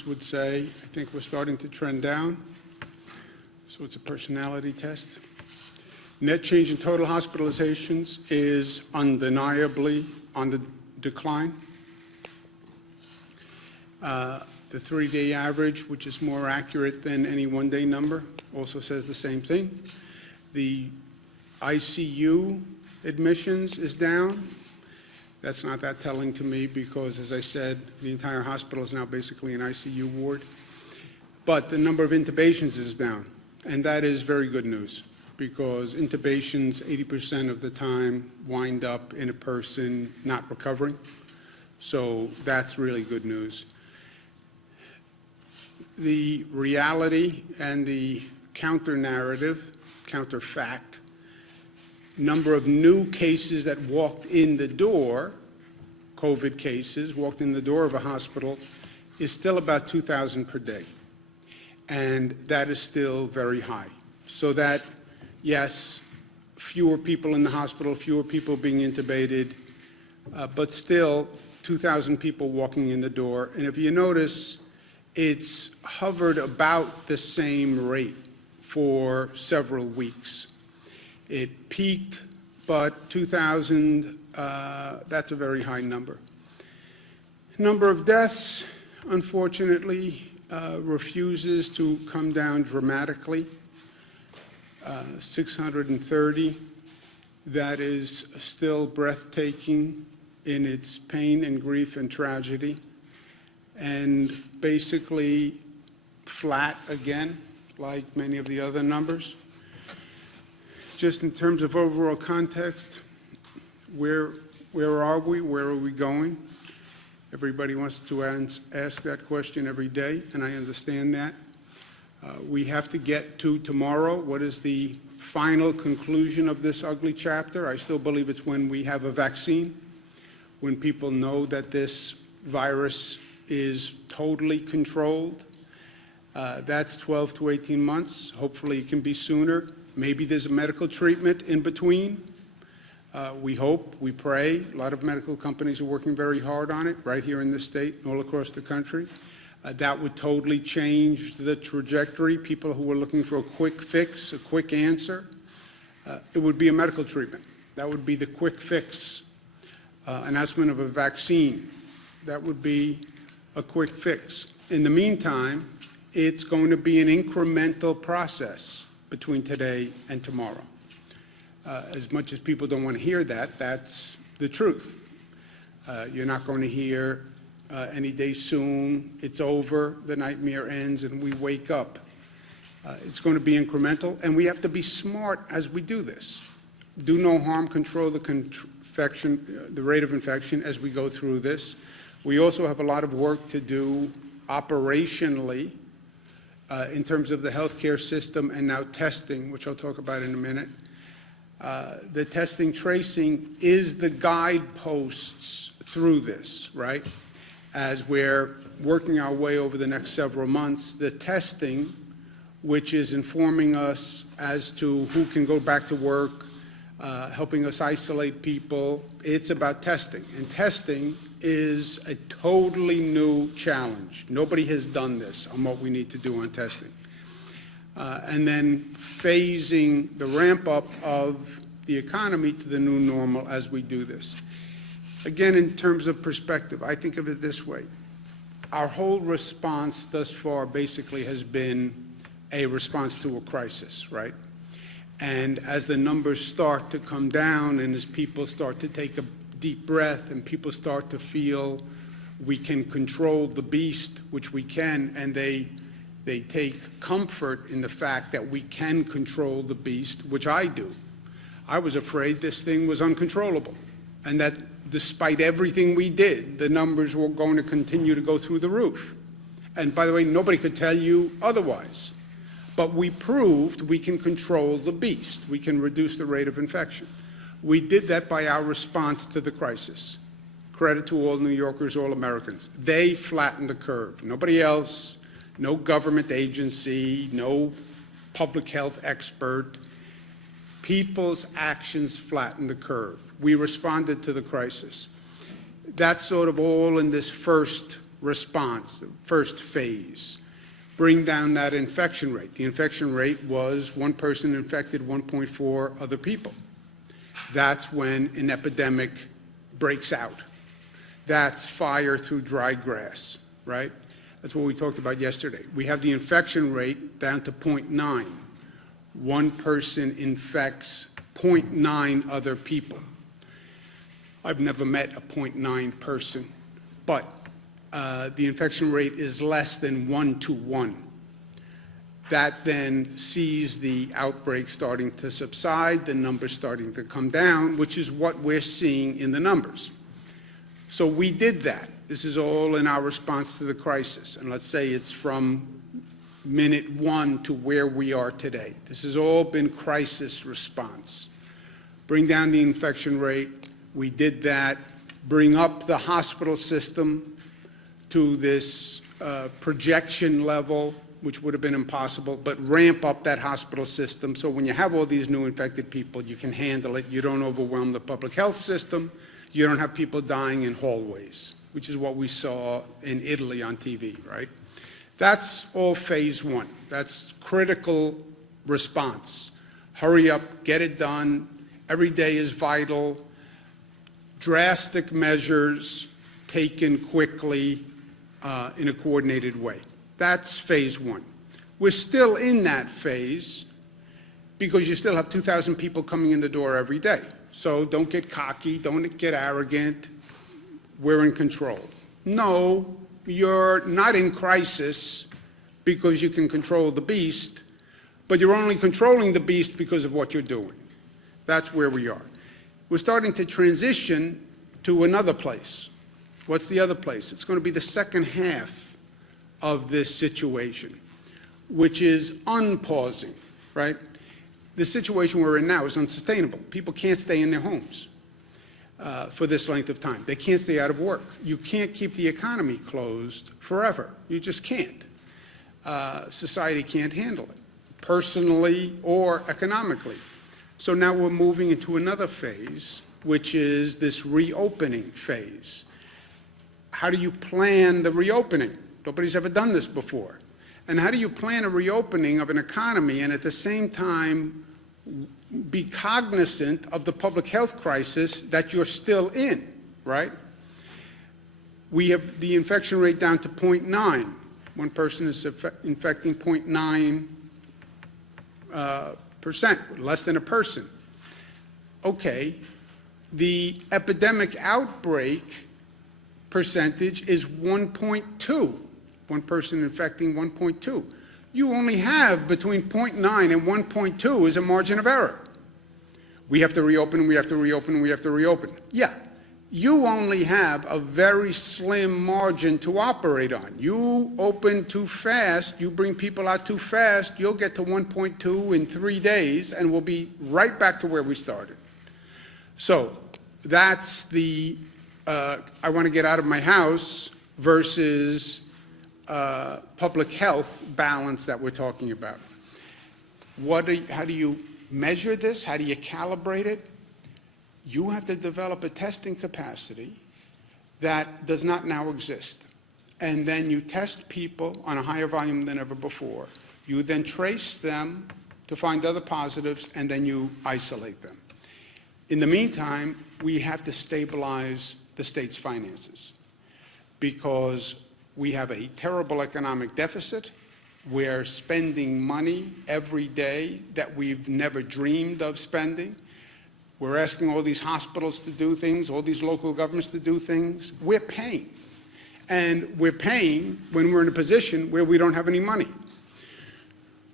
economists would say, I think we're starting to trend down. So it's a personality test. Net change in total hospitalizations is undeniably on the decline. The 3-day average, which is more accurate than any one-day number, also says the same thing. The ICU admissions is down. That's not that telling to me because, as I said, the entire hospital is now basically an ICU ward. But the number of intubations is down, and that is very good news because intubations 80% of the time wind up in a person not recovering. So that's really good news. The reality and the counter-narrative, counter-fact, number of new cases that walked in the door, COVID cases, walked in the door of a hospital, is still about 2,000 per day. And that is still very high. So that, yes, fewer people in the hospital, fewer people being intubated, but still 2,000 people walking in the door. And if you notice, it's hovered about the same rate for several weeks. It peaked, but 2,000, that's a very high number. Number of deaths, unfortunately, refuses to come down dramatically. 630, that is still breathtaking in its pain and grief and tragedy, and basically flat again, like many of the other numbers. Just in terms of overall context, where are we? Where are we going? Everybody wants to ask that question every day, and I understand that. We have to get to tomorrow. What is the final conclusion of this ugly chapter? I still believe it's when we have a vaccine, when people know that this virus is totally controlled. That's 12 to 18 months. Hopefully it can be sooner. Maybe there's a medical treatment in between. We hope, we pray. A lot of medical companies are working very hard on it, right here in this state and all across the country. That would totally change the trajectory. People who are looking for a quick fix, a quick answer, it would be a medical treatment. That would be the quick fix. Announcement of a vaccine, that would be a quick fix. In the meantime, it's going to be an incremental process between today and tomorrow. As much as people don't want to hear that, that's the truth. You're not going to hear any day soon, it's over, the nightmare ends, and we wake up. It's going to be incremental, and we have to be smart as we do this. Do no harm, control the rate of infection as we go through this. We also have a lot of work to do operationally in terms of the healthcare system and now testing, which I'll talk about in a minute. The testing tracing is the guideposts through this, right? As we're working our way over the next several months, the testing, which is informing us as to who can go back to work, helping us isolate people, it's about testing. And testing is a totally new challenge. Nobody has done this on what we need to do on testing. And then phasing the ramp up of the economy to the new normal as we do this. Again, in terms of perspective, I think of it this way. Our whole response thus far basically has been a response to a crisis, right? And as the numbers start to come down and as people start to take a deep breath and people start to feel we can control the beast, which we can, and they take comfort in the fact that we can control the beast, which I do. I was afraid this thing was uncontrollable and that despite everything we did, the numbers were going to continue to go through the roof. And by the way, nobody could tell you otherwise. But we proved we can control the beast. We can reduce the rate of infection. We did that by our response to the crisis. Credit to all New Yorkers, all Americans. They flattened the curve. Nobody else, no government agency, no public health expert. People's actions flattened the curve. We responded to the crisis. That's sort of all in this first response, the first phase. Bring down that infection rate. The infection rate was one person infected 1.4 other people. That's when an epidemic breaks out. That's fire through dry grass, right? That's what we talked about yesterday. We have the infection rate down to 0.9. One person infects 0.9 other people. I've never met a 0.9 person, but the infection rate is less than 1 to 1. That then sees the outbreak starting to subside, the numbers starting to come down, which is what we're seeing in the numbers. So we did that. This is all in our response to the crisis. And let's say it's from minute 1 to where we are today. This has all been crisis response. Bring down the infection rate. We did that. Bring up the hospital system to this projection level, which would have been impossible, but ramp up that hospital system so when you have all these new infected people, you can handle it. You don't overwhelm the public health system. You don't have people dying in hallways, which is what we saw in Italy on TV, right? That's all phase 1. That's critical response. Hurry up, get it done. Every day is vital. Drastic measures taken quickly in a coordinated way. That's phase 1. We're still in that phase because you still have 2,000 people coming in the door every day. So don't get cocky, don't get arrogant. We're in control. No, you're not in crisis because you can control the beast, but you're only controlling the beast because of what you're doing. That's where we are. We're starting to transition to another place. What's the other place? It's going to be the second half of this situation, which is unpausing, right? The situation we're in now is unsustainable. People can't stay in their homes for this length of time. They can't stay out of work. You can't keep the economy closed forever. You just can't. Society can't handle it, personally or economically. So now we're moving into another phase, which is this reopening phase. How do you plan the reopening? Nobody's ever done this before. And how do you plan a reopening of an economy and at the same time be cognizant of the public health crisis that you're still in, right? We have the infection rate down to 0.9. One person is infecting 0.9%, less than a person. Okay, the epidemic outbreak percentage is 1.2. One person infecting 1.2. You only have between 0.9 and 1.2 is a margin of error. We have to reopen, we have to reopen, we have to reopen. Yeah, you only have a very slim margin to operate on. You open too fast, you bring people out too fast, you'll get to 1.2 in 3 days and we'll be right back to where we started. So that's the I want to get out of my house versus public health balance that we're talking about. How do you measure this? How do you calibrate it? You have to develop a testing capacity that does not now exist. And then you test people on a higher volume than ever before. You then trace them to find other positives, and then you isolate them. In the meantime, we have to stabilize the state's finances because we have a terrible economic deficit. We're spending money every day that we've never dreamed of spending. We're asking all these hospitals to do things, all these local governments to do things. We're paying. And we're paying when we're in a position where we don't have any money,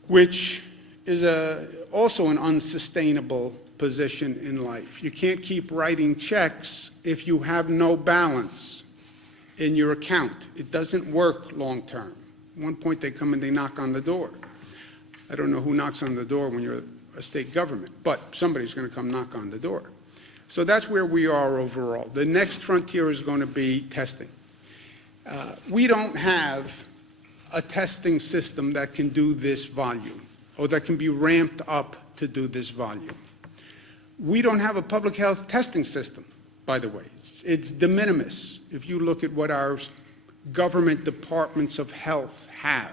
which is also an unsustainable position in life. You can't keep writing checks if you have no balance in your account. It doesn't work long term. At one point they come and they knock on the door. I don't know who knocks on the door when you're a state government, but somebody's going to come knock on the door. So that's where we are overall. The next frontier is going to be testing. We don't have a testing system that can do this volume or that can be ramped up to do this volume. We don't have a public health testing system, by the way. It's de minimis. If you look at what our government departments of health have.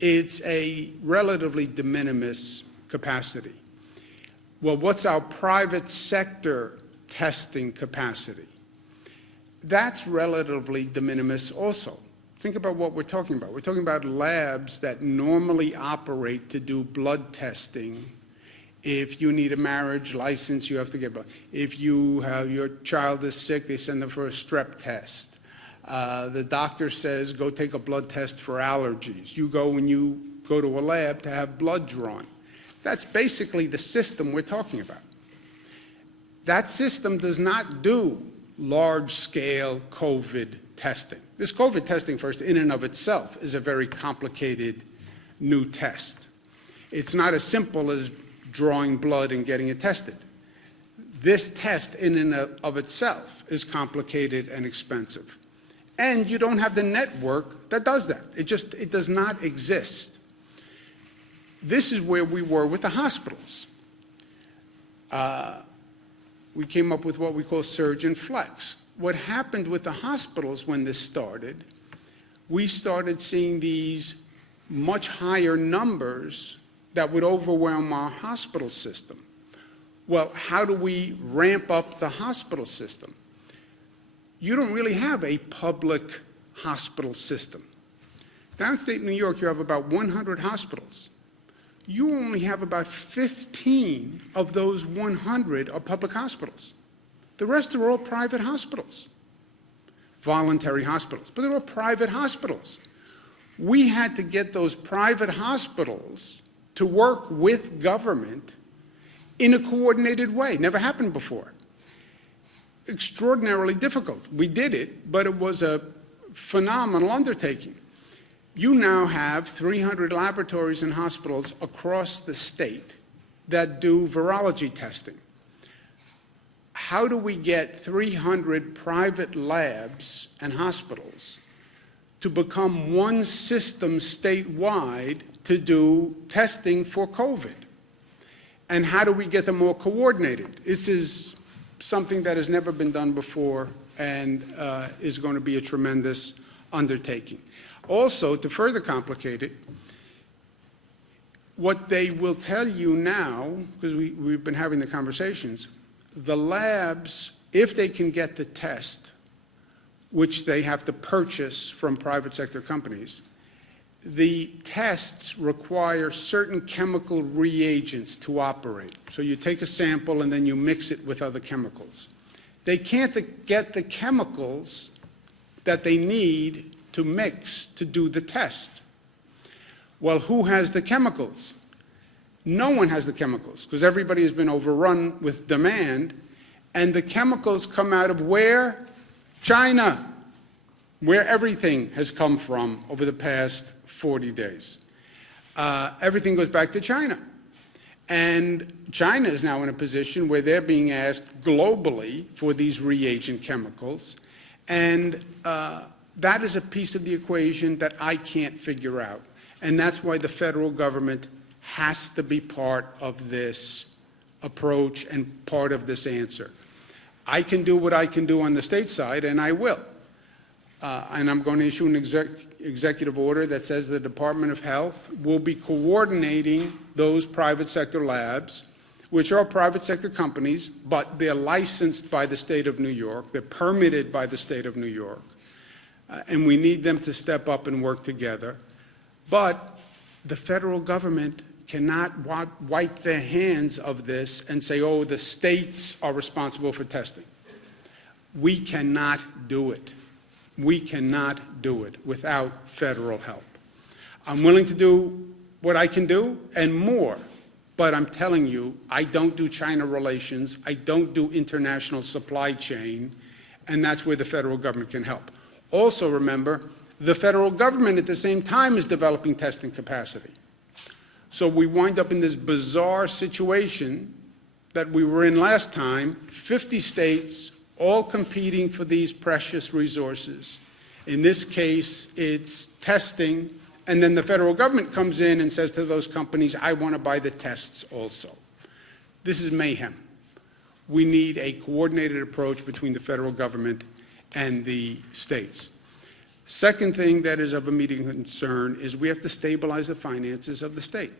It's a relatively de minimis capacity. Well, what's our private sector testing capacity? That's relatively de minimis also. Think about what we're talking about. We're talking about labs that normally operate to do blood testing. If you need a marriage license, you have to get blood. If your child is sick, they send them for a strep test. The doctor says, go take a blood test for allergies. You go to a lab to have blood drawn. That's basically the system we're talking about. That system does not do large-scale COVID testing. This COVID testing, first, in and of itself, is a very complicated new test. It's not as simple as drawing blood and getting it tested. This test, in and of itself, is complicated and expensive. And you don't have the network that does that. It does not exist. This is where we were with the hospitals. We came up with what we call surge and flex. What happened with the hospitals when this started, we started seeing these much higher numbers that would overwhelm our hospital system. Well, how do we ramp up the hospital system? You don't really have a public hospital system. Downstate New York, you have about 100 hospitals. You only have about 15 of those 100 are public hospitals. The rest are all private hospitals, voluntary hospitals, but they're all private hospitals. We had to get those private hospitals to work with government in a coordinated way. Never happened before. Extraordinarily difficult. We did it, but it was a phenomenal undertaking. You now have 300 laboratories and hospitals across the state that do virology testing. How do we get 300 private labs and hospitals to become one system statewide to do testing for COVID? And how do we get them all coordinated? This is something that has never been done before and is going to be a tremendous undertaking. Also, to further complicate it, what they will tell you now, because we've been having the conversations, the labs, if they can get the test, which they have to purchase from private sector companies, the tests require certain chemical reagents to operate. So you take a sample and then you mix it with other chemicals. They can't get the chemicals that they need to mix to do the test. Well, who has the chemicals? No one has the chemicals, because everybody has been overrun with demand, and the chemicals come out of where? China, where everything has come from over the past 40 days. Everything goes back to China. And China is now in a position where they're being asked globally for these reagent chemicals, and that is a piece of the equation that I can't figure out. And that's why the federal government has to be part of this approach and part of this answer. I can do what I can do on the state side, and I will. And I'm going to issue an executive order that says the Department of Health will be coordinating those private sector labs, which are private sector companies, but they're licensed by the state of New York. They're permitted by the state of New York. And we need them to step up and work together. But the federal government cannot wipe their hands of this and say, oh, the states are responsible for testing. We cannot do it. We cannot do it without federal help. I'm willing to do what I can do and more, but I'm telling you, I don't do China relations, I don't do international supply chain, and that's where the federal government can help. Also remember, the federal government at the same time is developing testing capacity. So we wind up in this bizarre situation that we were in last time, 50 states all competing for these precious resources. In this case, it's testing, and then the federal government comes in and says to those companies, I want to buy the tests also. This is mayhem. We need a coordinated approach between the federal government and the states. Second thing that is of immediate concern is we have to stabilize the finances of the state.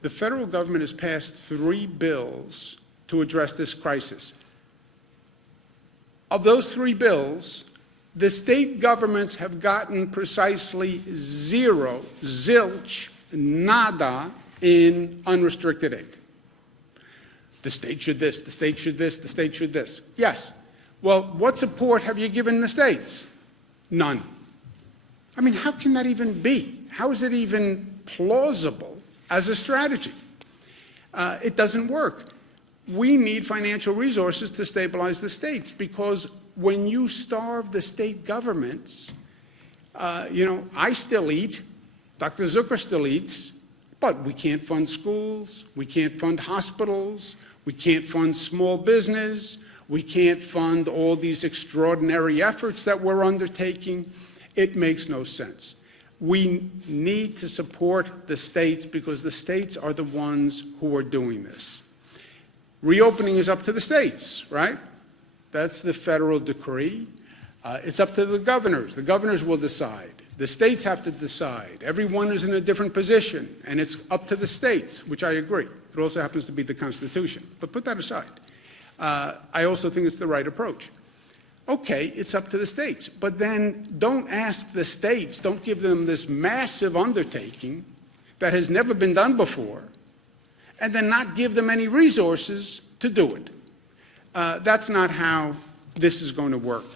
The federal government has passed 3 bills to address this crisis. Of those 3 bills, the state governments have gotten precisely 0, zilch, nada in unrestricted aid. The state should this, the state should this, the state should this. Yes. Well, what support have you given the states? None. I mean, how can that even be? How is it even plausible as a strategy? It doesn't work. We need financial resources to stabilize the states, because when you starve the state governments, I still eat, Dr. Zucker still eats, but we can't fund schools, we can't fund hospitals, we can't fund small business, we can't fund all these extraordinary efforts that we're undertaking. It makes no sense. We need to support the states because the states are the ones who are doing this. Reopening is up to the states, right? That's the federal decree. It's up to the governors. The governors will decide. The states have to decide. Everyone is in a different position, and it's up to the states, which I agree. It also happens to be the Constitution. But put that aside. I also think it's the right approach. Okay, it's up to the states, but then don't ask the states, don't give them this massive undertaking that has never been done before, and then not give them any resources to do it. That's not how this is going to work.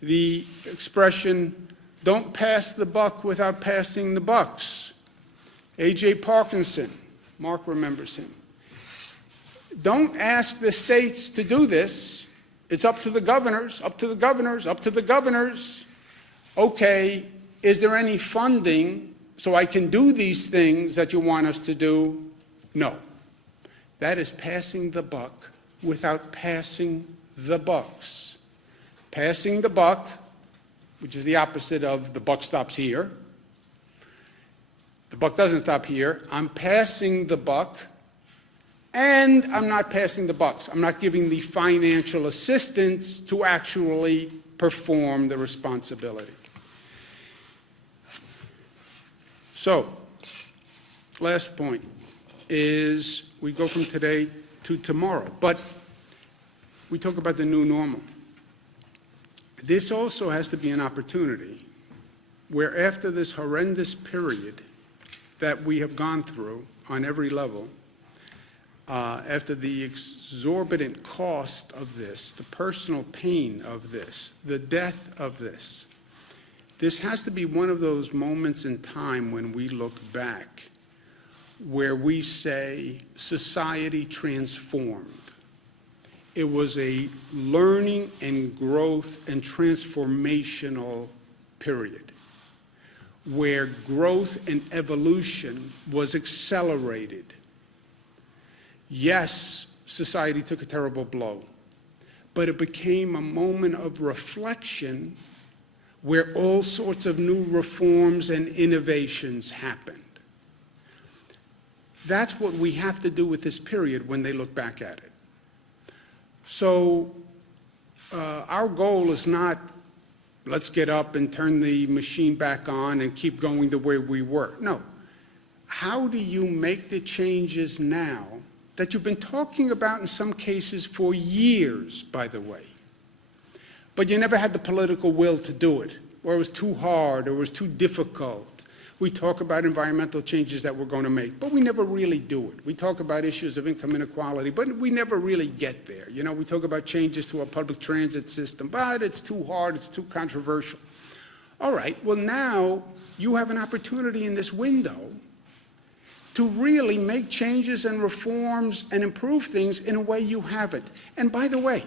The expression, don't pass the buck without passing the bucks. A.J. Parkinson, Mark remembers him. Don't ask the states to do this. It's up to the governors, up to the governors, up to the governors. Okay, is there any funding so I can do these things that you want us to do? No. That is passing the buck without passing the bucks. Passing the buck, which is the opposite of the buck stops here. The buck doesn't stop here. I'm passing the buck. And I'm not passing the bucks. I'm not giving the financial assistance to actually perform the responsibility. So, last point is we go from today to tomorrow. But we talk about the new normal. This also has to be an opportunity where after this horrendous period that we have gone through on every level, after the exorbitant cost of this, the personal pain of this, the death of this, this has to be one of those moments in time when we look back where we say society transformed. It was a learning and growth and transformational period where growth and evolution was accelerated. Yes, society took a terrible blow, but it became a moment of reflection where all sorts of new reforms and innovations happened. That's what we have to do with this period when they look back at it. So our goal is not, let's get up and turn the machine back on and keep going the way we were. No. How do you make the changes now that you've been talking about in some cases for years, by the way, but you never had the political will to do it, or it was too hard, or it was too difficult. We talk about environmental changes that we're going to make, but we never really do it. We talk about issues of income inequality, but we never really get there. You know, we talk about changes to our public transit system, but it's too hard, it's too controversial. All right, well now you have an opportunity in this window to really make changes and reforms and improve things in a way you haven't. And by the way,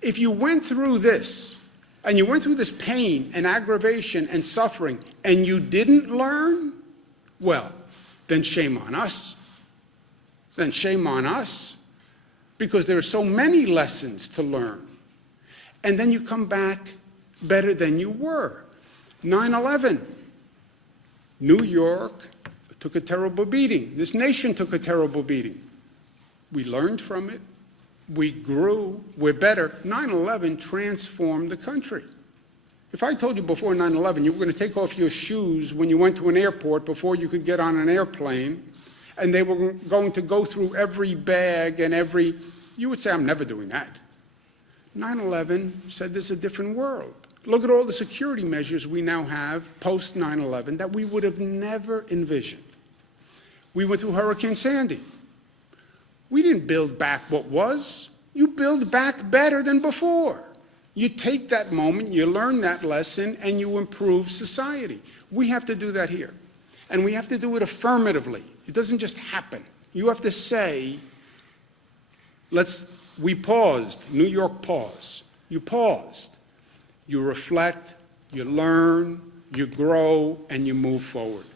if you went through this, and you went through this pain and aggravation and suffering, and you didn't learn, well, then shame on us. Then shame on us, because there are so many lessons to learn. And then you come back better than you were. 9/11, New York took a terrible beating. This nation took a terrible beating. We learned from it. We grew. We're better. 9/11 transformed the country. If I told you before 9/11 you were going to take off your shoes when you went to an airport before you could get on an airplane, and they were going to go through every bag and you would say, I'm never doing that. 9/11 said there's a different world. Look at all the security measures we now have post 9/11 that we would have never envisioned. We went through Hurricane Sandy. We didn't build back what was. You build back better than before. You take that moment, you learn that lesson, and you improve society. We have to do that here. And we have to do it affirmatively. It doesn't just happen. You have to say, we paused, New York pause. You paused. You reflect, you learn, you grow, and you move forward.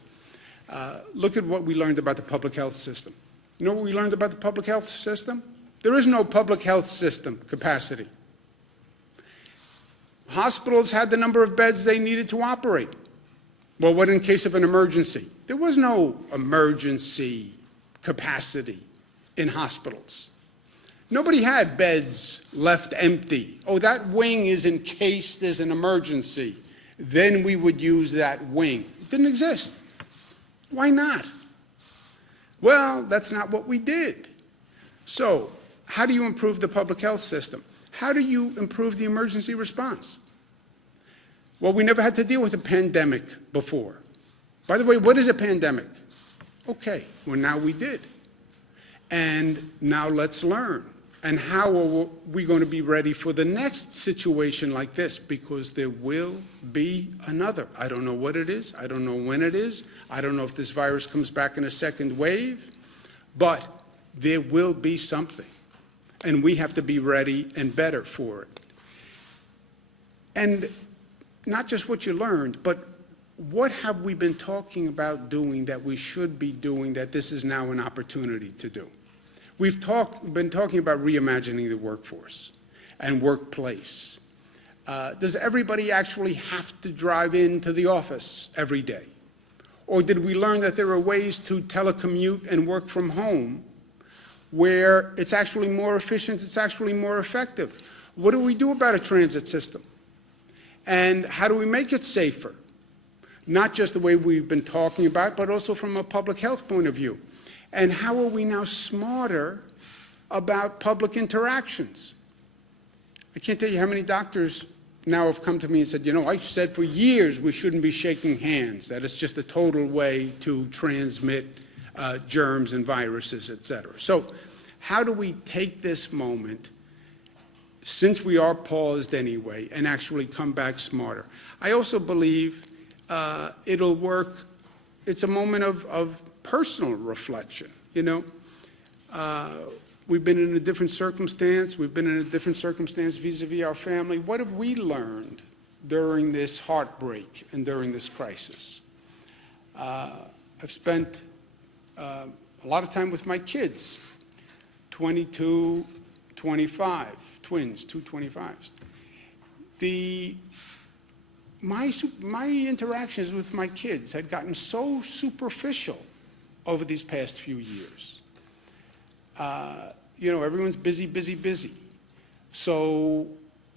Look at what we learned about the public health system. You know what we learned about the public health system? There is no public health system capacity. Hospitals had the number of beds they needed to operate. Well, what in case of an emergency? There was no emergency capacity in hospitals. Nobody had beds left empty. Oh, that wing is in case there's an emergency. Then we would use that wing. It didn't exist. Why not? Well, that's not what we did. So, how do you improve the public health system? How do you improve the emergency response? Well, we never had to deal with a pandemic before. By the way, what is a pandemic? Okay, well, now we did. And now let's learn. And how are we going to be ready for the next situation like this? Because there will be another. I don't know what it is. I don't know when it is. I don't know if this virus comes back in a second wave. But there will be something. And we have to be ready and better for it. And not just what you learned, but what have we been talking about doing that we should be doing that this is now an opportunity to do? We've been talking about reimagining the workforce and workplace. Does everybody actually have to drive into the office every day? Or did we learn that there are ways to telecommute and work from home where it's actually more efficient, it's actually more effective? What do we do about a transit system? And how do we make it safer? Not just the way we've been talking about, but also from a public health point of view. And how are we now smarter about public interactions? I can't tell you how many doctors now have come to me and said, you know, I said for years we shouldn't be shaking hands, that it's just a total way to transmit germs and viruses, et cetera. So how do we take this moment, since we are paused anyway, and actually come back smarter? I also believe it'll work. It's a moment of personal reflection, you know. We've been in a different circumstance. We've been in a different circumstance vis-a-vis our family. What have we learned during this heartbreak and during this crisis? I've spent a lot of time with my kids, 22, 25, twins, two 25s. My interactions with my kids had gotten so superficial over these past few years. You know, everyone's busy, busy, busy. So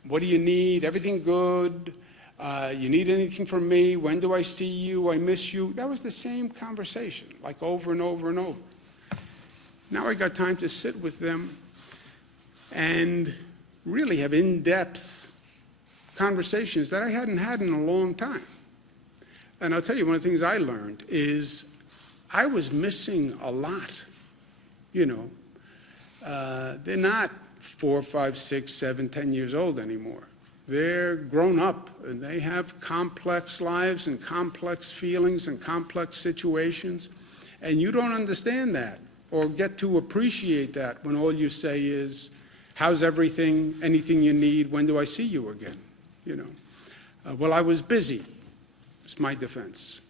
what do you need? Everything good? You need anything from me? When do I see you? I miss you. That was the same conversation, like over and over and over. Now I got time to sit with them and really have in-depth conversations that I hadn't had in a long time. And I'll tell you, one of the things I learned is I was missing a lot, you know. They're not 4, 5, 6, 7, 10 years old anymore. They're grown up, and they have complex lives and complex feelings and complex situations, and you don't understand that or get to appreciate that when all you say is, how's everything, anything you need, when do I see you again, you know. Well, I was busy. It's my defense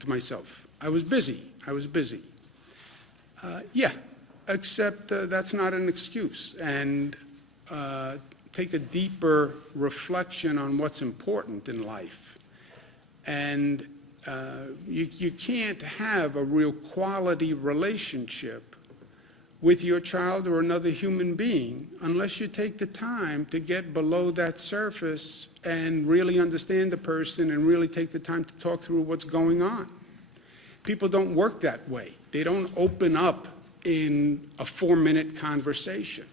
to myself. I was busy. Yeah, except that's not an excuse. And take a deeper reflection on what's important in life. And you can't have a real quality relationship with your child or another human being unless you take the time to get below that surface and really understand the person and really take the time to talk through what's going on. People don't work that way. They don't open up in a 4-minute conversation.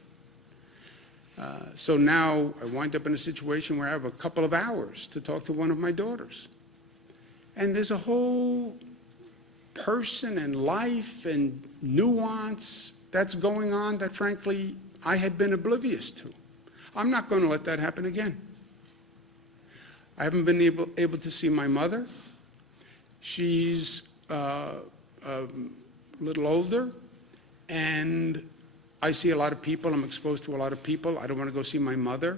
So now I wind up in a situation where I have a couple of hours to talk to one of my daughters. And there's a whole person and life and nuance that's going on that, frankly, I had been oblivious to. I'm not going to let that happen again. I haven't been able to see my mother. She's a little older, and I see a lot of people. I'm exposed to a lot of people. I don't want to go see my mother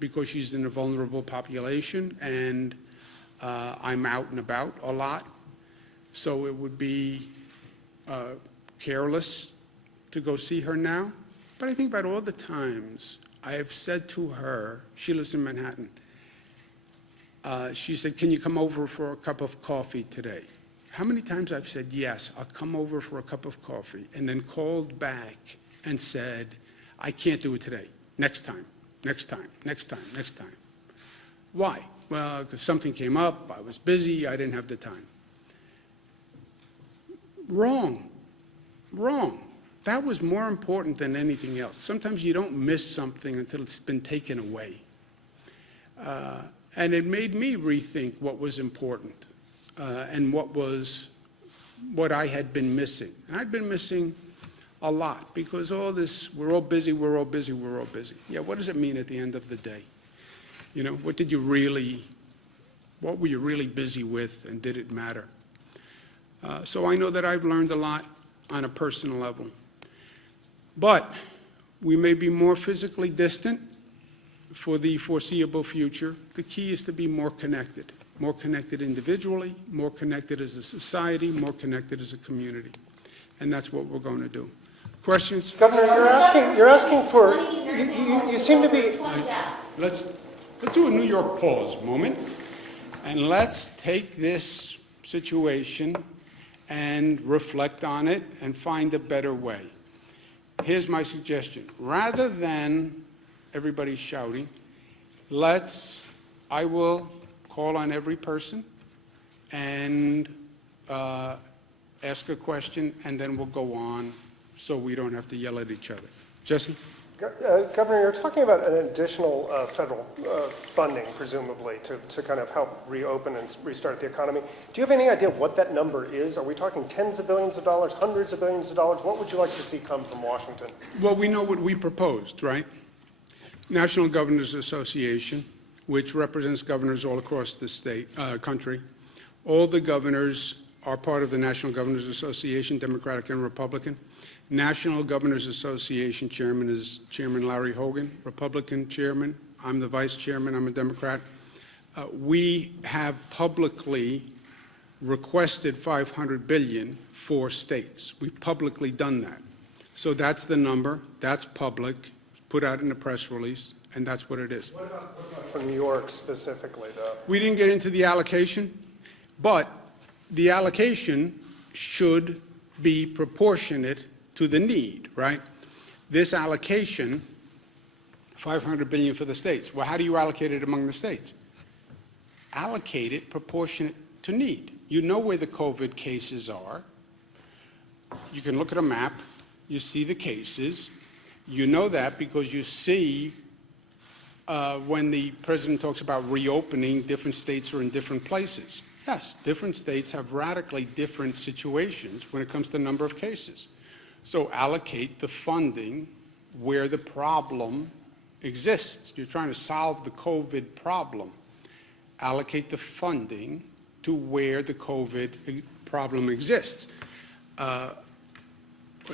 because she's in a vulnerable population, and I'm out and about a lot. So it would be careless to go see her now. But I think about all the times I have said to her, she lives in Manhattan, she said, "Can you come over for a cup of coffee today?" How many times I've said, "Yes, I'll come over for a cup of coffee," and then called back and said, "I can't do it today. Next time, next time, next time, next time." Why? Well, because something came up, I was busy, I didn't have the time. Wrong. Wrong. That was more important than anything else. Sometimes you don't miss something until it's been taken away. And it made me rethink what was important and what I had been missing. And I'd been missing a lot because all this, we're all busy, we're all busy, we're all busy. Yeah, what does it mean at the end of the day? You know, what were you really busy with, and did it matter? So I know that I've learned a lot on a personal level. But we may be more physically distant for the foreseeable future. The key is to be more connected individually, more connected as a society, more connected as a community. And that's what we're going to do. Questions? Governor, you're asking for, you seem to be... Let's do a New York pause moment, and let's take this situation and reflect on it and find a better way. Here's my suggestion. Rather than everybody shouting, I will call on every person and ask a question, and then we'll go on so we don't have to yell at each other. Jesse? Governor, you're talking about an additional federal funding, presumably, to kind of help reopen and restart the economy. Do you have any idea what that number is? Are we talking tens of billions of dollars, hundreds of billions of dollars? What would you like to see come from Washington? Well, we know what we proposed, right? National Governors Association, which represents governors all across the country. All the governors are part of the National Governors Association, Democratic and Republican. National Governors Association chairman is Chairman Larry Hogan, Republican chairman. I'm the vice chairman, I'm a Democrat. We have publicly requested $500 billion for states. We've publicly done that. So that's the number, that's public, put out in a press release, and that's what it is. What about for New York specifically, though? We didn't get into the allocation, but the allocation should be proportionate to the need, right? This allocation, $500 billion for the states. Well, how do you allocate it among the states? Allocate it proportionate to need. You know where the COVID cases are. You can look at a map, you see the cases. You know that because you see when the president talks about reopening, different states are in different places. Yes, different states have radically different situations when it comes to number of cases. So allocate the funding where the problem exists. You're trying to solve the COVID problem. Allocate the funding to where the COVID problem exists.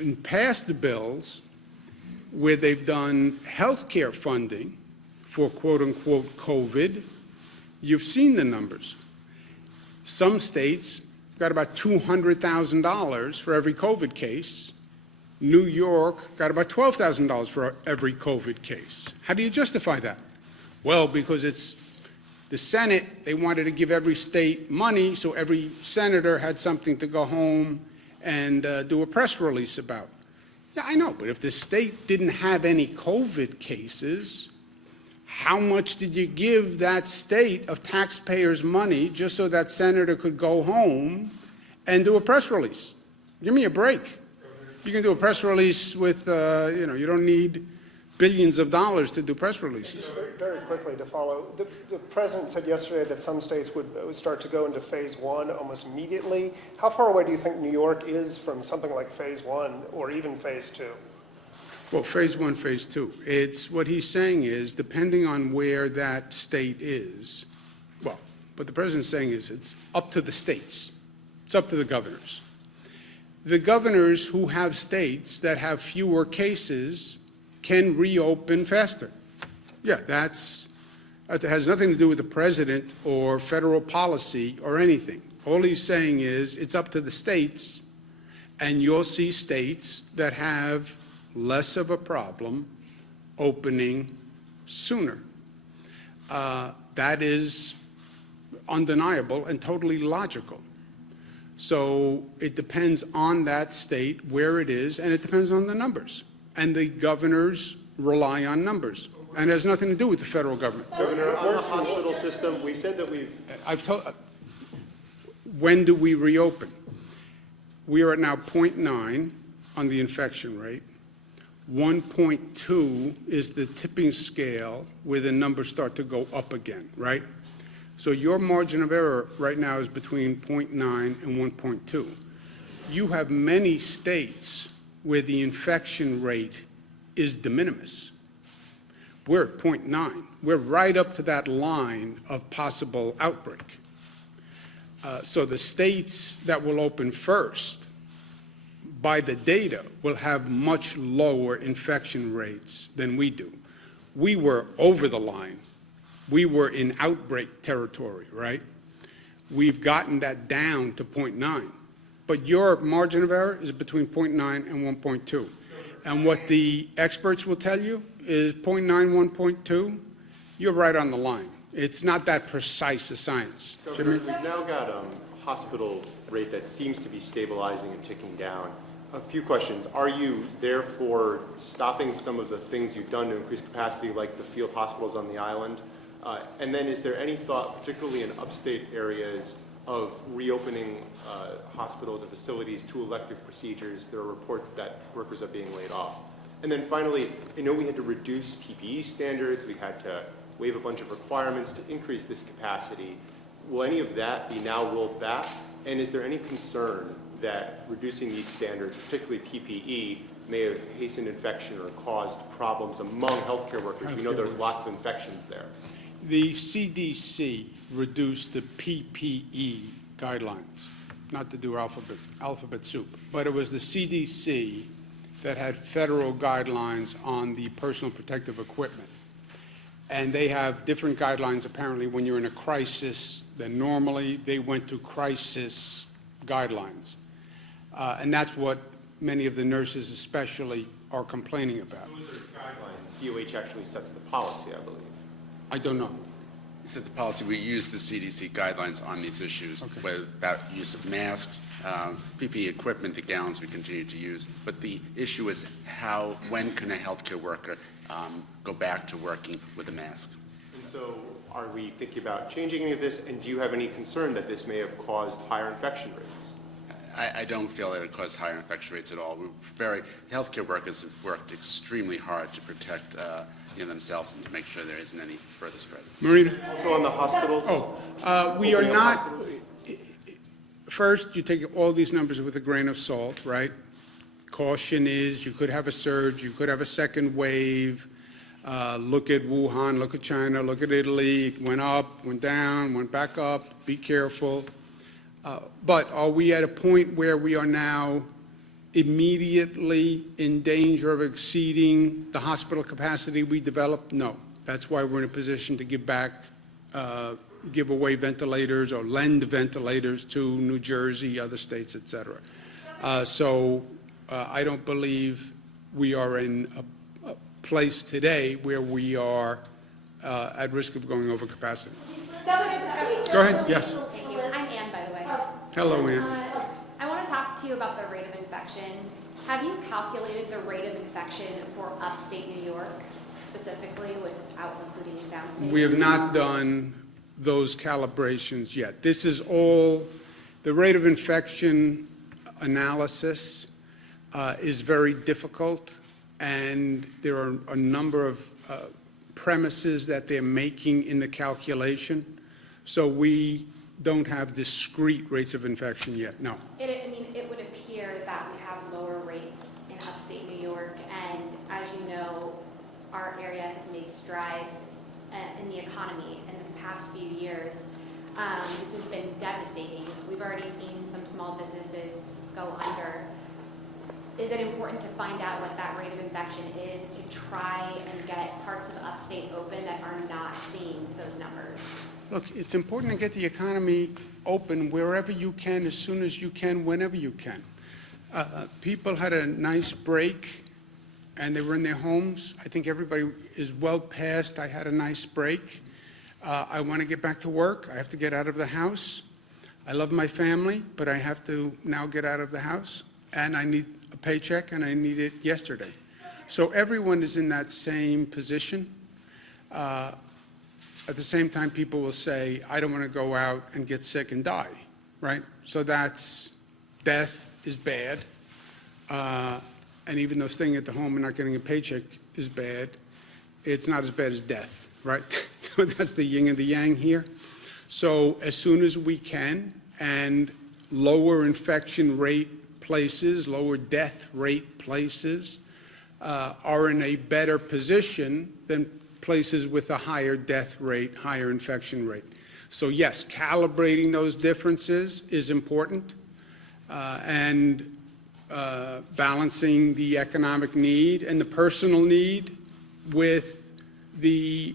In past bills, where they've done health care funding for quote-unquote COVID, you've seen the numbers. Some states got about $200,000 for every COVID case. New York got about $12,000 for every COVID case. How do you justify that? Well, because it's the Senate, they wanted to give every state money, so every senator had something to go home and do a press release about. Yeah, I know, but if the state didn't have any COVID cases, how much did you give that state of taxpayers' money just so that senator could go home and do a press release? Give me a break. You can do a press release with, you don't need billions of dollars to do press releases. Very quickly to follow, the president said yesterday that some states would start to go into phase one almost immediately. How far away do you think New York is from something like phase one or even phase two? Well, phase one, phase two. It's what he's saying is, depending on where that state is, well, what the president's saying is it's up to the states. It's up to the governors. The governors who have states that have fewer cases can reopen faster. Yeah, that has nothing to do with the president or federal policy or anything. All he's saying is it's up to the states, and you'll see states that have less of a problem opening sooner. That is undeniable and totally logical. So it depends on that state, where it is, and it depends on the numbers. And the governors rely on numbers. And it has nothing to do with the federal government. Governor, on the hospital system, we said that when do we reopen? We are at now 0.9 on the infection rate. 1.2 is the tipping scale where the numbers start to go up again, right? So your margin of error right now is between 0.9 and 1.2. You have many states where the infection rate is de minimis. We're at 0.9. We're right up to that line of possible outbreak. So the states that will open first, by the data, will have much lower infection rates than we do. We were over the line. We were in outbreak territory, right? We've gotten that down to 0.9. But your margin of error is between 0.9 and 1.2. And what the experts will tell you is 0.9, 1.2, you're right on the line. It's not that precise a science. Governor, we've now got a hospital rate that seems to be stabilizing and ticking down. A few questions. Are you therefore stopping some of the things you've done to increase capacity, like the field hospitals on the island? And then is there any thought, particularly in upstate areas, of reopening hospitals and facilities to elective procedures? There are reports that workers are being laid off. And then finally, I know we had to reduce PPE standards. We had to waive a bunch of requirements to increase this capacity. Will any of that be now rolled back? And is there any concern that reducing these standards, particularly PPE, may have hastened infection or caused problems among healthcare workers? We know there's lots of infections there. The CDC reduced the PPE guidelines, not to do alphabet soup, but it was the CDC that had federal guidelines on the personal protective equipment. And they have different guidelines apparently when you're in a crisis than normally. They went to crisis guidelines. And that's what many of the nurses especially are complaining about. Those are guidelines. DOH actually sets the policy, I believe. I don't know. We set the policy. We use the CDC guidelines on these issues, about use of masks, PPE equipment, the gowns we continue to use. But the issue is when can a healthcare worker go back to working with a mask? And so are we thinking about changing any of this? And do you have any concern that this may have caused higher infection rates? I don't feel that it caused higher infection rates at all. Healthcare workers have worked extremely hard to protect themselves and to make sure there isn't any further spread. Marina? Also on the hospitals? We are not, first, you take all these numbers with a grain of salt, right? Caution is you could have a surge, you could have a second wave. Look at Wuhan, look at China, look at Italy. It went up, went down, went back up. Be careful. But are we at a point where we are now immediately in danger of exceeding the hospital capacity we developed? No. That's why we're in a position to give away ventilators or lend ventilators to New Jersey, other states, et cetera. So I don't believe we are in a place today where we are at risk of going over capacity. Go ahead, yes. Thank you. I'm Ann, by the way. Hello, Ann. I want to talk to you about the rate of infection. Have you calculated the rate of infection for upstate New York specifically without including downstate? We have not done those calibrations yet. This is all, the rate of infection analysis is very difficult, and there are a number of premises that they're making in the calculation. So we don't have discrete rates of infection yet, no. It would appear that we have lower rates in upstate New York, and as you know, our area has made strides in the economy in the past few years. This has been devastating. We've already seen some small businesses go under. Is it important to find out what that rate of infection is to try and get parts of upstate open that are not seeing those numbers? Look, it's important to get the economy open wherever you can, as soon as you can, whenever you can. People had a nice break, and they were in their homes. I think everybody is well past, I had a nice break. I want to get back to work. I have to get out of the house. I love my family, but I have to now get out of the house. And I need a paycheck, and I need it yesterday. So everyone is in that same position. At the same time, people will say, I don't want to go out and get sick and die, right? So that's, death is bad. And even though staying at the home and not getting a paycheck is bad, it's not as bad as death, right? That's the yin and the yang here. So as soon as we can, and lower infection rate places, lower death rate places are in a better position than places with a higher death rate, higher infection rate. So yes, calibrating those differences is important, and balancing the economic need and the personal need with the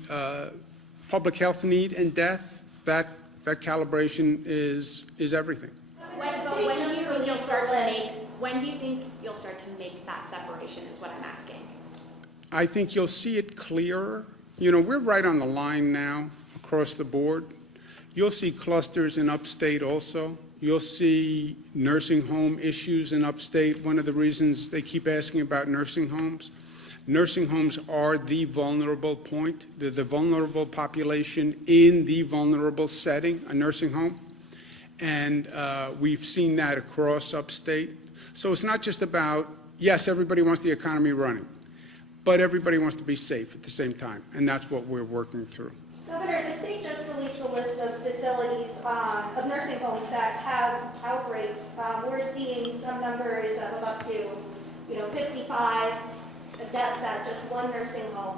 public health need and death, that calibration is everything. When do you think you'll start to make that separation is what I'm asking? I think you'll see it clearer. You know, we're right on the line now across the board. You'll see clusters in upstate also. You'll see nursing home issues in upstate. One of the reasons they keep asking about nursing homes are the vulnerable point. They're the vulnerable population in the vulnerable setting, a nursing home. And we've seen that across upstate. So it's not just about, yes, everybody wants the economy running, but everybody wants to be safe at the same time, and that's what we're working through. Governor, the state just released a list of facilities, of nursing homes that have outbreaks. We're seeing some numbers of up to, 55 deaths at just one nursing home,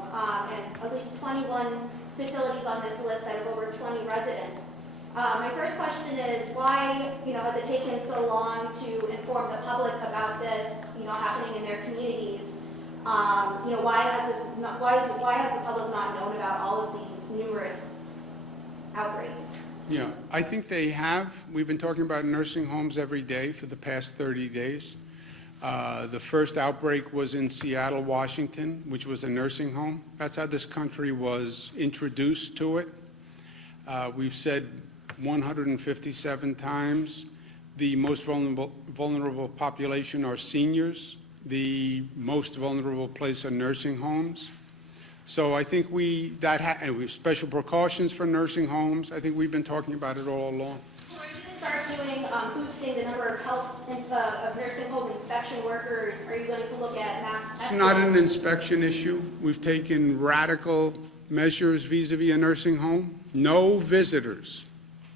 and at least 21 facilities on this list that have over 20 residents. My first question is, why, has it taken so long to inform the public about this, happening in their communities? Why has the public not known about all of these numerous outbreaks? Yeah, I think they have. We've been talking about nursing homes every day for the past 30 days. The first outbreak was in Seattle, Washington, which was a nursing home. That's how this country was introduced to it. We've said 157 times the most vulnerable population are seniors. The most vulnerable place are nursing homes. So I think we have special precautions for nursing homes. I think we've been talking about it all along. Are you going to start doing, boosting the number of nursing home inspection workers? Are you going to look at mass testing? It's not an inspection issue. We've taken radical measures vis-a-vis a nursing home. No visitors.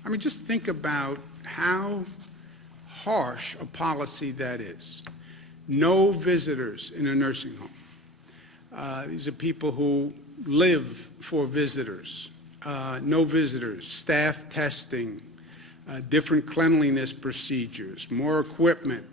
I mean, just think about how harsh a policy that is. No visitors in a nursing home. These are people who live for visitors. No visitors, staff testing, different cleanliness procedures, more equipment.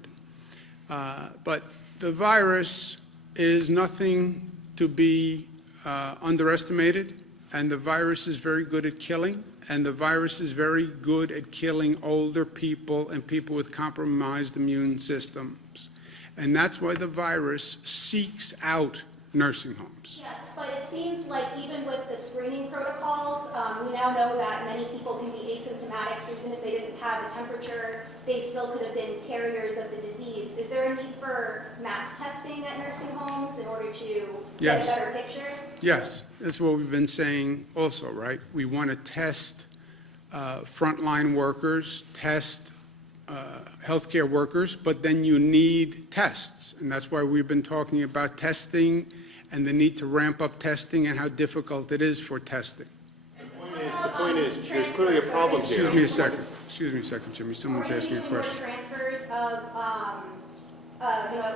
But the virus is nothing to be underestimated, and the virus is very good at killing, and the virus is very good at killing older people and people with compromised immune systems. And that's why the virus seeks out nursing homes. Yes, but it seems like even with the screening protocols, we now know that many people can be asymptomatic, so even if they didn't have a temperature, they still could have been carriers of the disease. Is there a need for mass testing at nursing homes in order to get a Yes. better picture? Yes, that's what we've been saying also, right? We want to test frontline workers, test healthcare workers, but then you need tests. And that's why we've been talking about testing and the need to ramp up testing and how difficult it is for testing. The point is, there's clearly a problem here. Excuse me a second, Jimmy. Someone's asking a question. Are we needing more transfers of,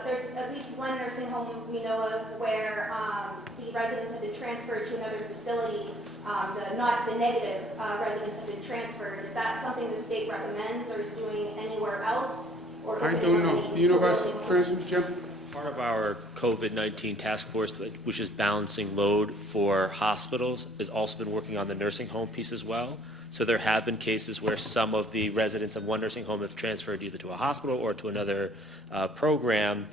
there's at least one nursing home we know of where the residents have been transferred to another facility. Not the negative residents have been transferred. Is that something the state recommends or is doing anywhere else? Or I don't know. Do you know about transfers, Jim? Part of our COVID-19 task force, which is balancing load for hospitals, has also been working on the nursing home piece as well. So there have been cases where some of the residents of one nursing home have transferred either to a hospital or to another program.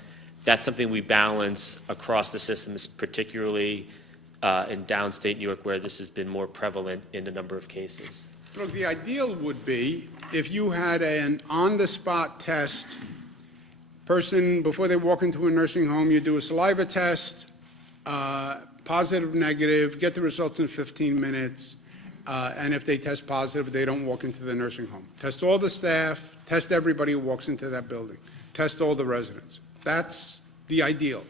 That's something we balance across the system, particularly in downstate New York, where this has been more prevalent in a number of cases. Look, the ideal would be if you had an on-the-spot test. Person, before they walk into a nursing home, you do a saliva test, positive, negative, get the results in 15 minutes, and if they test positive, they don't walk into the nursing home. Test all the staff, test everybody who walks into that building, test all the residents. That's the ideal.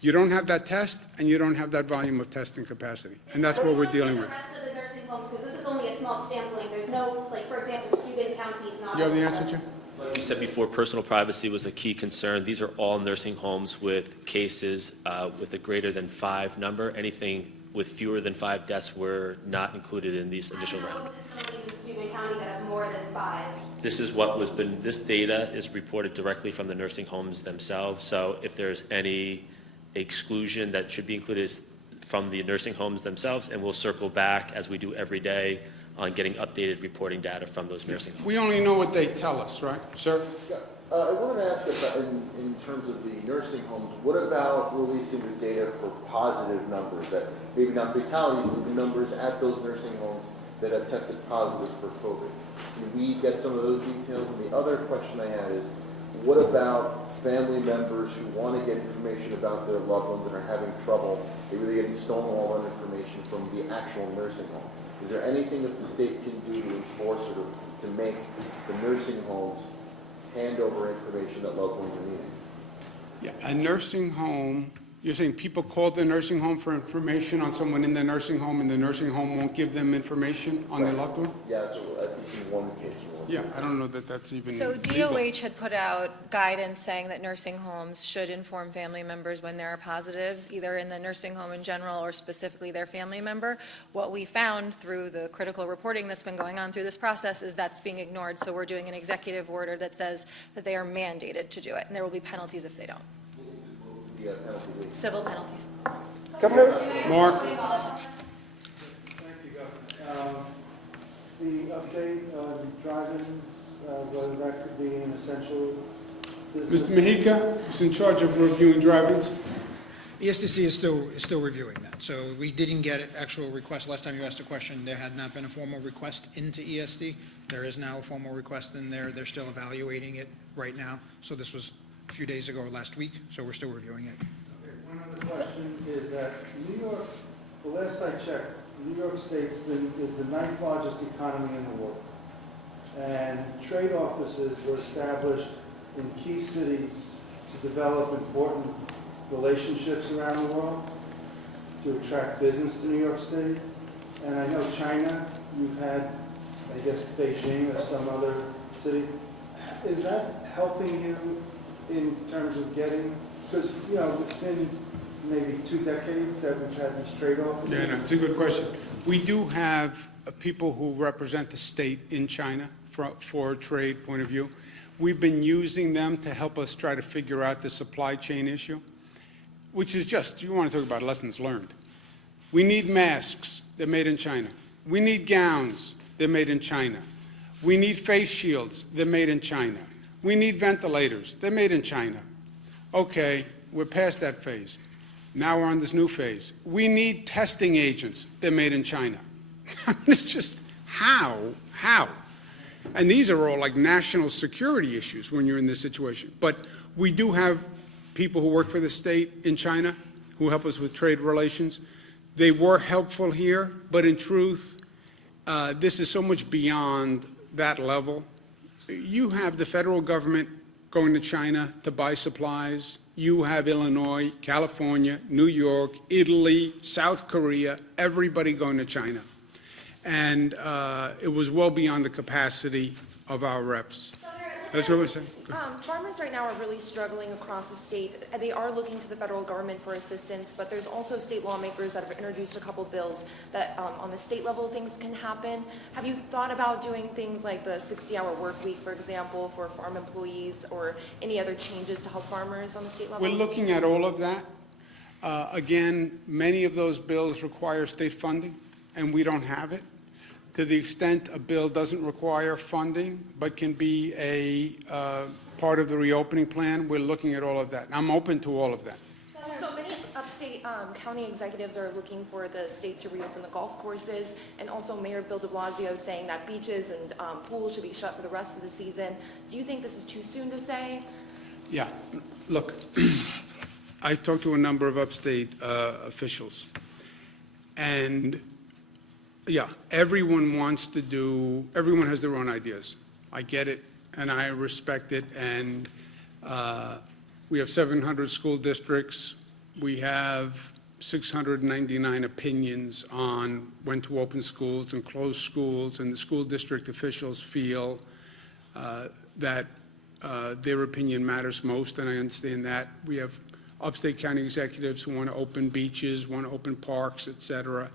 You don't have that test, and you don't have that volume of testing capacity, and that's what we're dealing with. The rest of the nursing homes, because this is only a small sampling, there's no, like, for example, Steuben County is not. You have the answer, Jim? Like you said before, personal privacy was a key concern. These are all nursing homes with cases with a greater than 5 number. Anything with fewer than 5 deaths were not included in these initial round. I know facilities in Steuben County that have more than 5. This is what this data is reported directly from the nursing homes themselves. So if there's any exclusion that should be included is from the nursing homes themselves, and we'll circle back as we do every day on getting updated reporting data from those nursing homes. We only know what they tell us, right, sir? Yeah. I wanted to ask about, in terms of the nursing homes, what about releasing the data for positive numbers, that maybe not fatalities, but the numbers at those nursing homes that have tested positive for COVID? Can we get some of those details? And the other question I had is, what about family members who want to get information about their loved ones and are having trouble? Maybe they're getting stonewalled on information from the actual nursing home. Is there anything that the state can do to enforce or to make the nursing homes hand over information that loved ones are needing? Yeah, a nursing home, you're saying people call the nursing home for information on someone in the nursing home, and the nursing home won't give them information on their loved one? Yeah, so at least in one case. Yeah, I don't know that that's even So legal. DOH had put out guidance saying that nursing homes should inform family members when there are positives, either in the nursing home in general or specifically their family member. What we found through the critical reporting that's been going on through this process is that's being ignored. So we're doing an executive order that says that they are mandated to do it, and there will be penalties if they don't. Yeah, penalty. Civil penalties. Governor? Mark? Thank you, Governor. The update on drive-ins, whether that could be an essential business. Mr. Mahika is in charge of reviewing drive-ins. ESDC is still reviewing that. So we didn't get an actual request. Last time you asked a question, there had not been a formal request into ESD. There is now a formal request in there. They're still evaluating it right now. So this was a few days ago or last week, so we're still reviewing it. Okay, one other question is that New York, the last I checked, New York State is the 9th largest economy in the world. And trade offices were established in key cities to develop important relationships around the world, to attract business to New York State. And I know China, you've had, I guess, Beijing or some other city. Is that helping you in terms of getting, because, it's been maybe 2 decades that we've had these trade offices? Yeah, no, it's a good question. We do have people who represent the state in China for a trade point of view. We've been using them to help us try to figure out the supply chain issue, which is just, you want to talk about lessons learned. We need masks, they're made in China. We need gowns, they're made in China. We need face shields, they're made in China. We need ventilators, they're made in China. Okay, we're past that phase. Now we're on this new phase. We need testing agents. They're made in China. It's just, how? And these are all like national security issues when you're in this situation. But we do have people who work for the state in China who help us with trade relations. They were helpful here, but in truth, this is so much beyond that level. You have the federal government going to China to buy supplies. You have Illinois, California, New York, Italy, South Korea, everybody going to China. And it was well beyond the capacity of our reps. That's what we're saying. Farmers right now are really struggling across the state. They are looking to the federal government for assistance, but there's also state lawmakers that have introduced a couple bills that on the state level things can happen. Have you thought about doing things like the 60-hour work week, for example, for farm employees, or any other changes to help farmers on the state level? We're looking at all of that. Again, many of those bills require state funding, and we don't have it. To the extent a bill doesn't require funding but can be a part of the reopening plan, we're looking at all of that. I'm open to all of that. So many upstate county executives are looking for the state to reopen the golf courses, and also Mayor Bill de Blasio saying that beaches and pools should be shut for the rest of the season. Do you think this is too soon to say? Yeah, look, I talked to a number of upstate officials, and yeah, everyone has their own ideas. I get it, and I respect it, and we have 700 school districts. We have 699 opinions on when to open schools and close schools, and the school district officials feel that their opinion matters most, and I understand that. We have upstate county executives who want to open beaches, want to open parks, et cetera.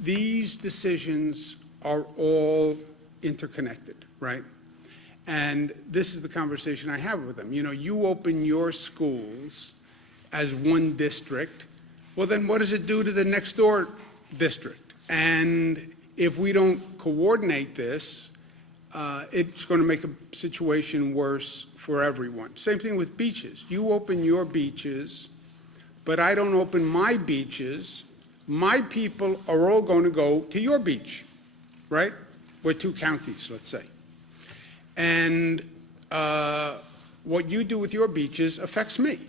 These decisions are all interconnected, right? And this is the conversation I have with them. You know, you open your schools as one district, well, then what does it do to the next door district? And if we don't coordinate this, it's going to make a situation worse for everyone. Same thing with beaches. You open your beaches, but I don't open my beaches. My people are all going to go to your beach, right? We're two counties, let's say. And what you do with your beaches affects me.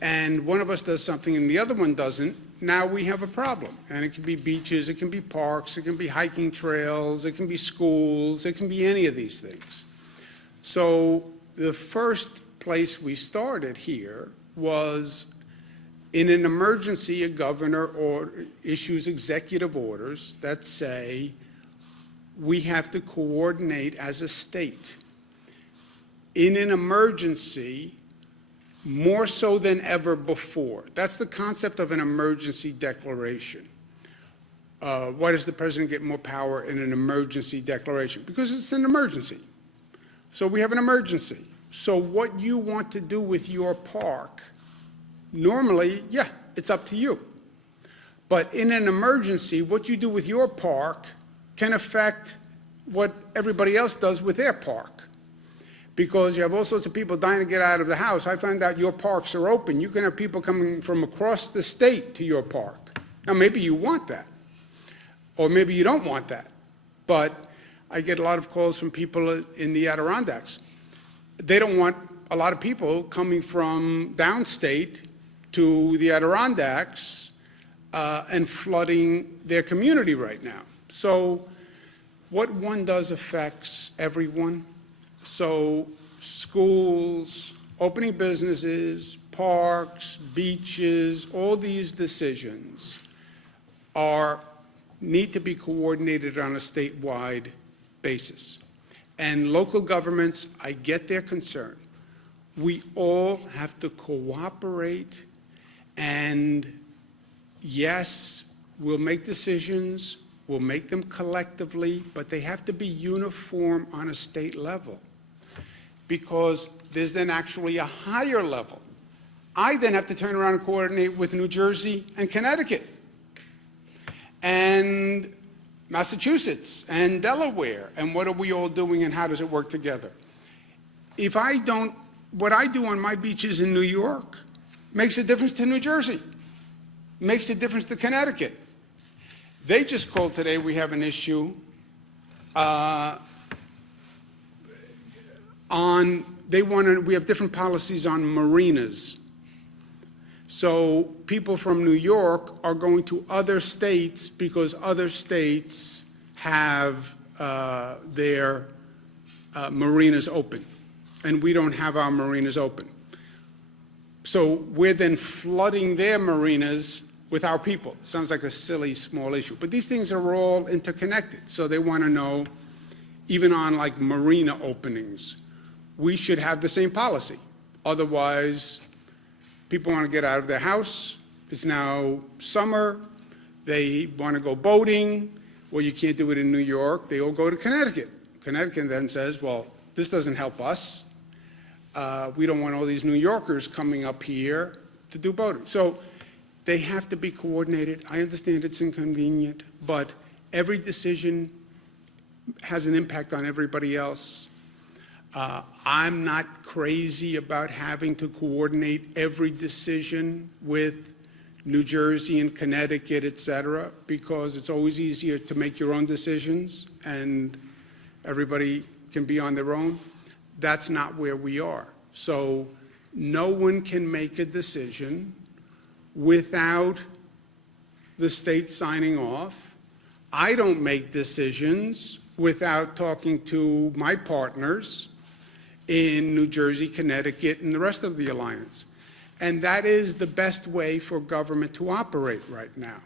And one of us does something and the other one doesn't, now we have a problem. And it can be beaches, it can be parks, it can be hiking trails, it can be schools, it can be any of these things. So the first place we started here was, in an emergency, a governor issues executive orders that say we have to coordinate as a state. In an emergency, more so than ever before. That's the concept of an emergency declaration. Why does the president get more power in an emergency declaration? Because it's an emergency. So we have an emergency. So what you want to do with your park, normally, yeah, it's up to you. But in an emergency, what you do with your park can affect what everybody else does with their park. Because you have all sorts of people dying to get out of the house. I found out your parks are open. You can have people coming from across the state to your park. Now, maybe you want that, or maybe you don't want that. But I get a lot of calls from people in the Adirondacks. They don't want a lot of people coming from downstate to the Adirondacks and flooding their community right now. So what one does affects everyone. So schools, opening businesses, parks, beaches, all these decisions need to be coordinated on a statewide basis. And local governments, I get their concern. We all have to cooperate, and yes, we'll make decisions, we'll make them collectively, but they have to be uniform on a state level, because there's then actually a higher level. I then have to turn around and coordinate with New Jersey and Connecticut and Massachusetts and Delaware, and what are we all doing and how does it work together? If I don't, what I do on my beaches in New York Makes a difference to New Jersey. Makes a difference to Connecticut. They just called today, we have an issue we have different policies on marinas. So people from New York are going to other states because other states have their marinas open, and we don't have our marinas open. So we're then flooding their marinas with our people. Sounds like a silly, small issue, but these things are all interconnected. So they want to know, even on like marina openings, we should have the same policy. Otherwise, people want to get out of their house. It's now summer. They want to go boating. Well, you can't do it in New York. They all go to Connecticut. Connecticut then says, well, this doesn't help us. We don't want all these New Yorkers coming up here to do boating. So they have to be coordinated. I understand it's inconvenient, but every decision has an impact on everybody else. I'm not crazy about having to coordinate every decision with New Jersey and Connecticut, et cetera, because it's always easier to make your own decisions and everybody can be on their own. That's not where we are. So no one can make a decision without the state signing off. I don't make decisions without talking to my partners in New Jersey, Connecticut, and the rest of the alliance. And that is the best way for government to operate right now.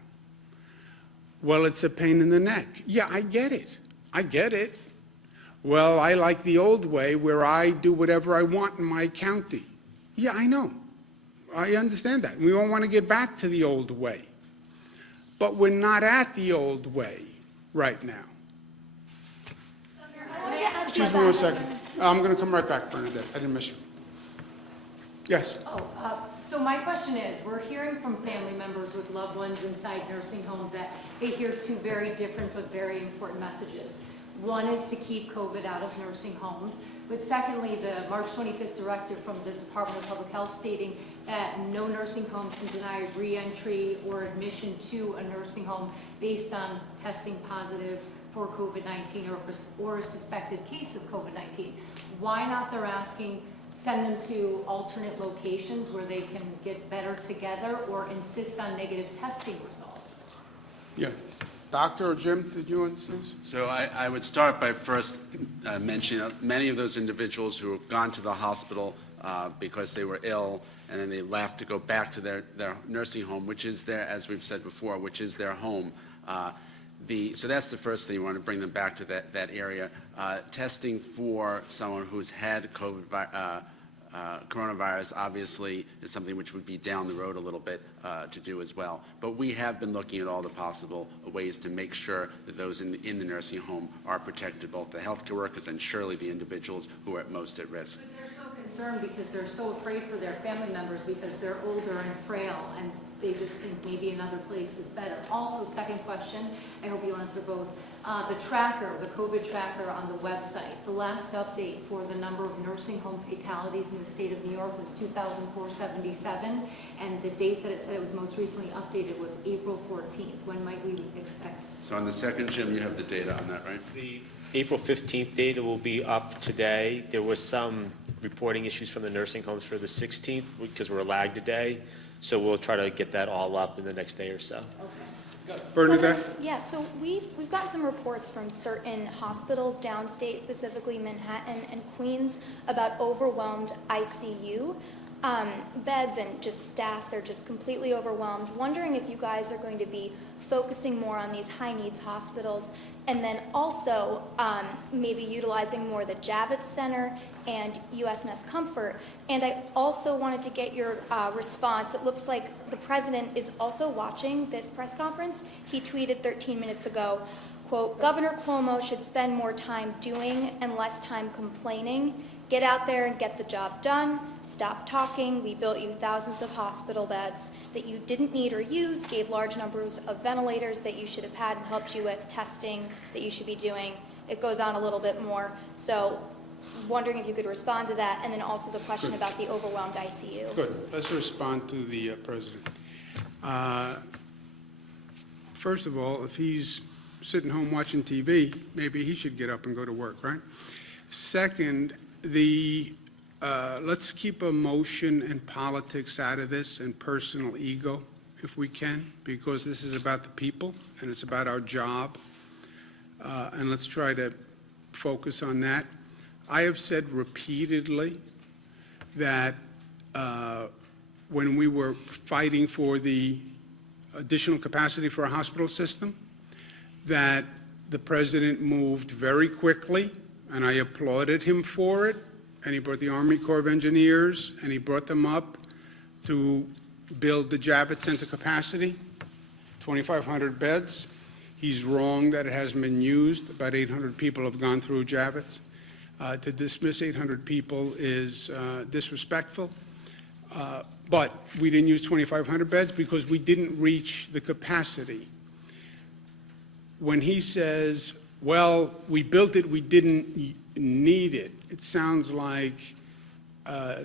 Well, it's a pain in the neck. Yeah, I get it. I get it. Well, I like the old way where I do whatever I want in my county. Yeah, I know. I understand that. We all want to get back to the old way. But we're not at the old way right now. Excuse me 1 second. I'm going to come right back, Bernadette. I didn't miss you. Yes? So my question is, we're hearing from family members with loved ones inside nursing homes that they hear two very different but very important messages. One is to keep COVID out of nursing homes, but secondly, the March 25th directive from the Department of Public Health stating that no nursing home can deny re-entry or admission to a nursing home based on testing positive for COVID-19 or a suspected case of COVID-19. Why not, they're asking, send them to alternate locations where they can get better together or insist on negative testing results? Yeah. Doctor or Jim, did you want to say? So I would start by first mentioning many of those individuals who have gone to the hospital because they were ill, and then they left to go back to their nursing home, which is their, as we've said before, which is their home. So that's the first thing. You want to bring them back to that area. Testing for someone who's had coronavirus obviously is something which would be down the road a little bit to do as well. But we have been looking at all the possible ways to make sure that those in the nursing home are protected, both the healthcare workers and surely the individuals who are at most at risk. But they're so concerned because they're so afraid for their family members because they're older and frail and they just think maybe another place is better. Also, second question, I hope you'll answer both. The tracker, the COVID tracker on the website, the last update for the number of nursing home fatalities in the state of New York was 2,477, and the date that it said it was most recently updated was April 14th. When might we expect? So on the second, Jim, you have the data on that, right? The April 15th data will be up today. There was some reporting issues from the nursing homes for the 16th because we're lagged a day. So we'll try to get that all up in the next day or so. Bernadette? Yeah, so we've gotten some reports from certain hospitals downstate, specifically Manhattan and Queens, about overwhelmed ICU beds and just staff. They're just completely overwhelmed. Wondering if you guys are going to be focusing more on these high needs hospitals, and then also maybe utilizing more the Javits Center and USNS Comfort. And I also wanted to get your response. It looks like the president is also watching this press conference. He tweeted 13 minutes ago, quote, "Governor Cuomo should spend more time doing and less time complaining. Get out there and get the job done. Stop talking. We built you thousands of hospital beds that you didn't need or use, gave large numbers of ventilators that you should have had and helped you with testing that you should be doing." It goes on a little bit more. So wondering if you could respond to that, and then also the question Good. about the overwhelmed ICU. Good. Let's respond to the President. First of all, if he's sitting home watching TV, maybe he should get up and go to work, right? Second, let's keep emotion and politics out of this and personal ego if we can, because this is about the people and it's about our job. And let's try to focus on that. I have said repeatedly that when we were fighting for the additional capacity for our hospital system, that the President moved very quickly, and I applauded him for it, and he brought the Army Corps of Engineers, and he brought them up to build the Javits Center capacity, 2,500 beds. He's wrong that it hasn't been used. About 800 people have gone through Javits. To dismiss 800 people is disrespectful. But we didn't use 2,500 beds because we didn't reach the capacity. When he says, well, we built it, we didn't need it, it sounds like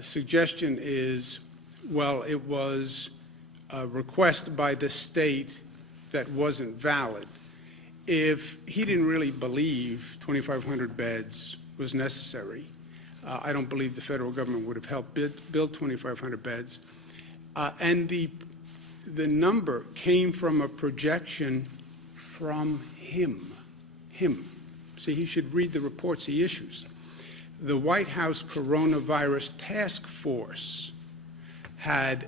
suggestion is, well, it was a request by the state that wasn't valid. If he didn't really believe 2,500 beds was necessary, I don't believe the federal government would have helped build 2,500 beds. And the number came from a projection from him. See, he should read the reports he issues. The White House Coronavirus Task Force had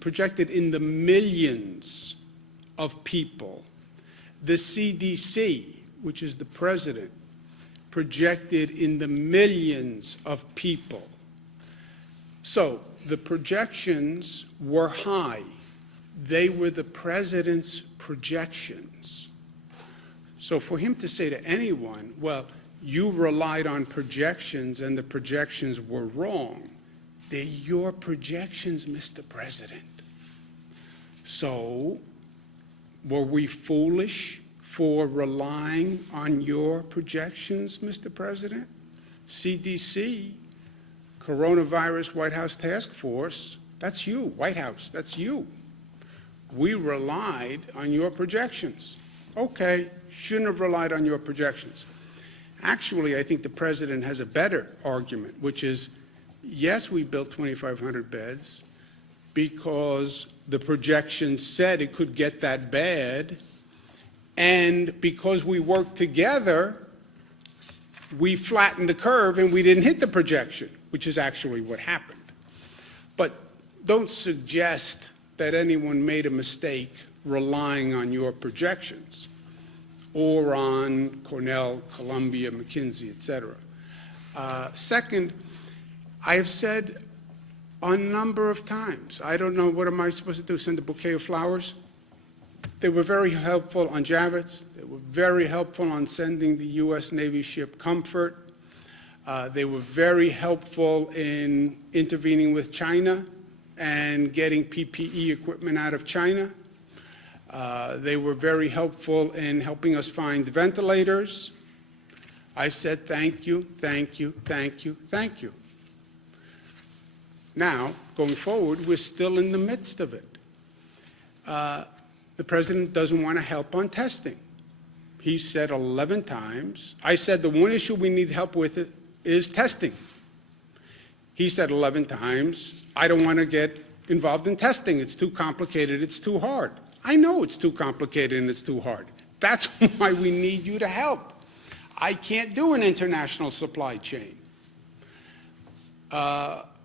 projected in the millions of people. The CDC, which is the president, projected in the millions of people. So the projections were high. They were the president's projections. So for him to say to anyone, well, you relied on projections and the projections were wrong, they're your projections, Mr. President. So were we foolish for relying on your projections, Mr. President? CDC, Coronavirus White House Task Force, that's you, White House, that's you. We relied on your projections. Okay, shouldn't have relied on your projections. Actually, I think the President has a better argument, which is, yes, we built 2,500 beds because the projections said it could get that bad, and because we worked together, we flattened the curve and we didn't hit the projection, which is actually what happened. But don't suggest that anyone made a mistake relying on your projections or on Cornell, Columbia, McKinsey, et cetera. Second, I have said a number of times, I don't know, what am I supposed to do, send a bouquet of flowers? They were very helpful on Javits. They were very helpful on sending the U.S. Navy ship Comfort. They were very helpful in intervening with China and getting PPE equipment out of China. They were very helpful in helping us find ventilators. I said thank you, thank you, thank you, thank you. Now, going forward, we're still in the midst of it. The President doesn't want to help on testing. He said 11 times. I said the one issue we need help with is testing. He said 11 times, I don't want to get involved in testing. It's too complicated, it's too hard. I know it's too complicated and it's too hard. That's why we need you to help. I can't do an international supply chain.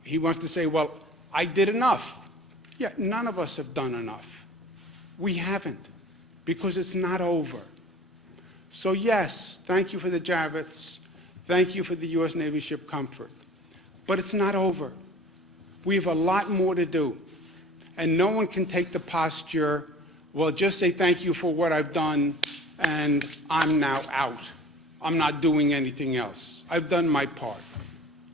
He wants to say, well, I did enough. Yeah, none of us have done enough. We haven't, because it's not over. So yes, thank you for the Javits. Thank you for the U.S. Navy ship Comfort. But it's not over. We have a lot more to do. And no one can take the posture, well, just say thank you for what I've done, and I'm now out. I'm not doing anything else. I've done my part.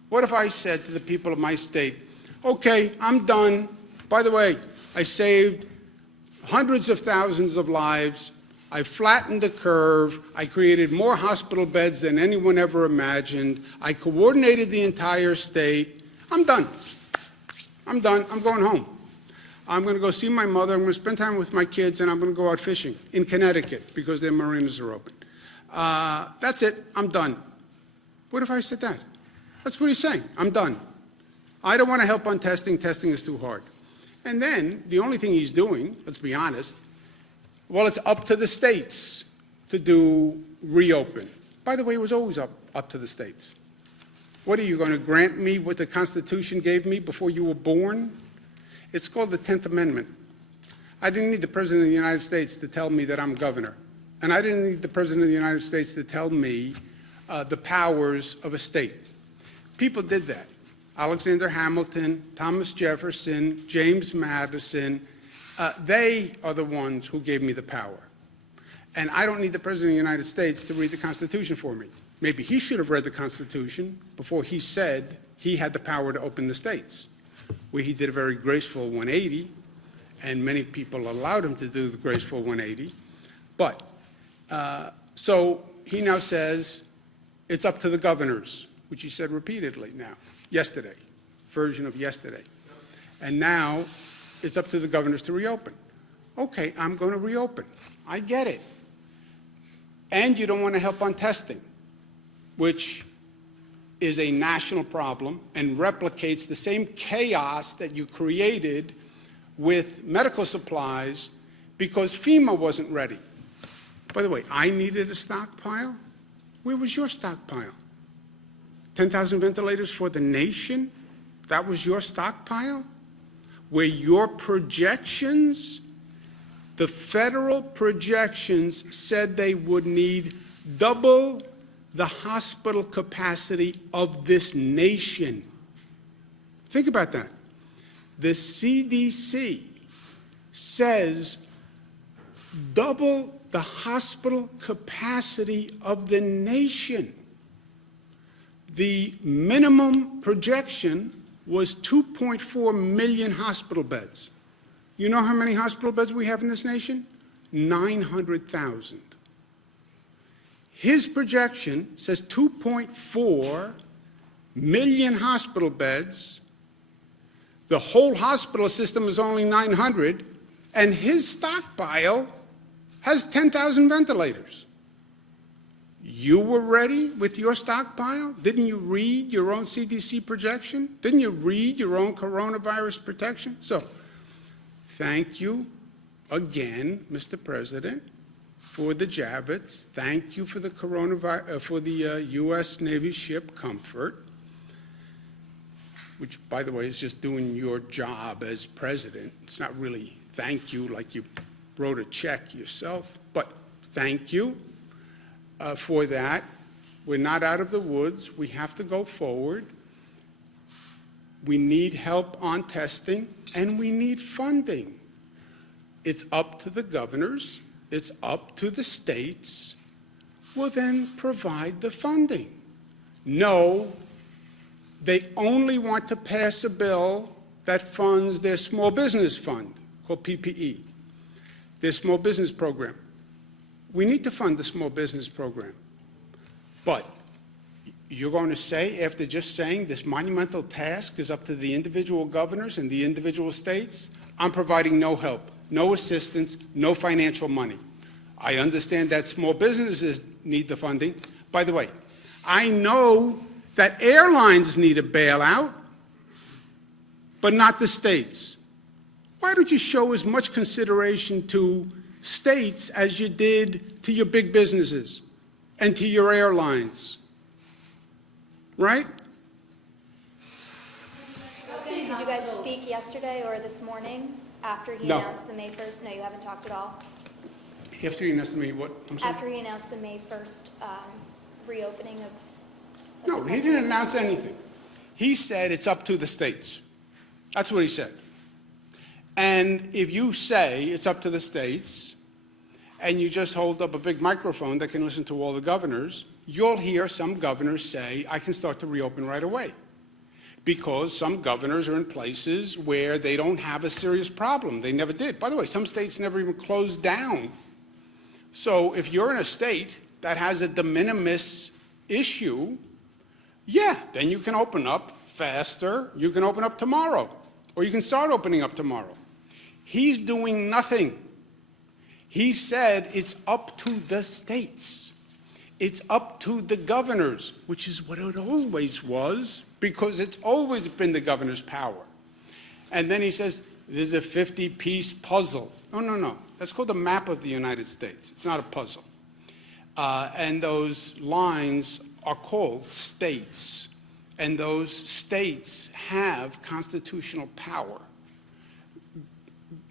What if I said to the people of my state, okay, I'm done. By the way, I saved hundreds of thousands of lives. I flattened the curve. I created more hospital beds than anyone ever imagined. I coordinated the entire state. I'm done. I'm done. I'm going home. I'm going to go see my mother. I'm going to spend time with my kids, and I'm going to go out fishing in Connecticut because their marinas are open. That's it. I'm done. What if I said that? That's what he's saying. I'm done. I don't want to help on testing. Testing is too hard. And then the only thing he's doing, let's be honest, well, it's up to the states to do reopen. By the way, it was always up to the states. What are you going to grant me what the Constitution gave me before you were born? It's called the 10th Amendment. I didn't need the President of the United States to tell me that I'm governor. And I didn't need the President of the United States to tell me the powers of a state. People did that. Alexander Hamilton, Thomas Jefferson, James Madison, they are the ones who gave me the power. And I don't need the President of the United States to read the Constitution for me. Maybe he should have read the Constitution before he said he had the power to open the states, where he did a very graceful 180, and many people allowed him to do the graceful 180. But, so he now says it's up to the governors, which he said repeatedly now, yesterday, version of yesterday. And now it's up to the governors to reopen. Okay, I'm going to reopen. I get it. And you don't want to help on testing, which is a national problem and replicates the same chaos that you created with medical supplies because FEMA wasn't ready. By the way, I needed a stockpile. Where was your stockpile? 10,000 ventilators for the nation? That was your stockpile? Where your projections, the federal projections said they would need double the hospital capacity of this nation. Think about that. The CDC says double the hospital capacity of the nation. The minimum projection was 2.4 million hospital beds. You know how many hospital beds we have in this nation? 900,000. His projection says 2.4 million hospital beds. The whole hospital system is only 900, and his stockpile has 10,000 ventilators. You were ready with your stockpile? Didn't you read your own CDC projection? Didn't you read your own coronavirus protection? So, thank you again, Mr. President, for the Javits. Thank you for the U.S. Navy ship Comfort, which, by the way, is just doing your job as president. It's not really thank you like you wrote a check yourself, but thank you for that. We're not out of the woods. We have to go forward. We need help on testing, and we need funding. It's up to the governors. It's up to the states. Well, then provide the funding. No, they only want to pass a bill that funds their small business fund, called PPE, their small business program. We need to fund the small business program. But you're going to say, after just saying this monumental task is up to the individual governors and the individual states, I'm providing no help, no assistance, no financial money. I understand that small businesses need the funding. By the way, I know that airlines need a bailout, but not the states. Why don't you show as much consideration to states as you did to your big businesses and to your airlines? Right? Did you guys speak yesterday or this morning after he No. announced the May 1st? No, you haven't talked at all? After you announced to me what? I'm sorry? After he announced the May 1st reopening of No, the he country? didn't announce anything. He said it's up to the states. That's what he said. And if you say it's up to the states, and you just hold up a big microphone that can listen to all the governors, you'll hear some governors say, I can start to reopen right away. Because some governors are in places where they don't have a serious problem. They never did. By the way, some states never even closed down So if you're in a state that has a de minimis issue, yeah, then you can open up faster. You can open up tomorrow, or you can start opening up tomorrow. He's doing nothing. He said it's up to the states. It's up to the governors, which is what it always was, because it's always been the governor's power. And then he says, there's a 50-piece puzzle. No, no, no. That's called a map of the United States. It's not a puzzle. And those lines are called states. And those states have constitutional power.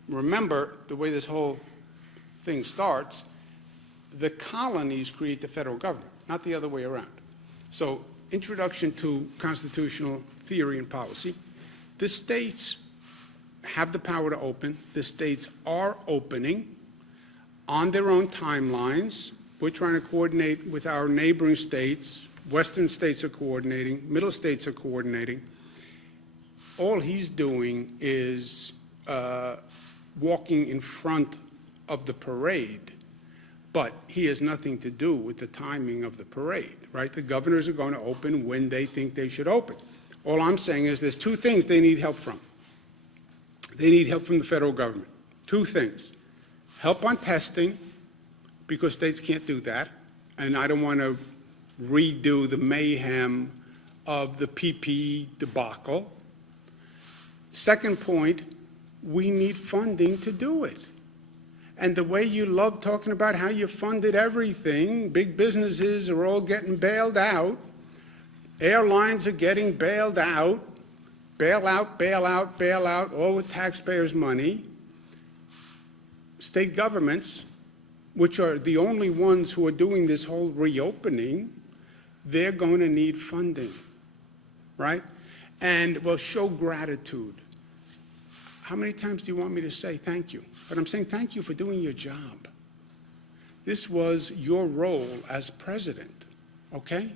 Remember, the way this whole thing starts, the colonies create the federal government, not the other way around. So, introduction to constitutional theory and policy. The states have the power to open. The states are opening on their own timelines. We're trying to coordinate with our neighboring states. Western states are coordinating. Middle states are coordinating. All he's doing is walking in front of the parade, but he has nothing to do with the timing of the parade, right? The governors are going to open when they think they should open. All I'm saying is there's two things they need help from. They need help from the federal government. Two things. Help on testing, because states can't do that, and I don't want to redo the mayhem of the PPE debacle. Second point, we need funding to do it. And the way you love talking about how you funded everything, big businesses are all getting bailed out, airlines are getting bailed out, bail out, bail out, bail out, all with taxpayers' money. State governments, which are the only ones who are doing this whole reopening, they're going to need funding, right? And will show gratitude. How many times do you want me to say thank you? But I'm saying thank you for doing your job. This was your role as president, okay?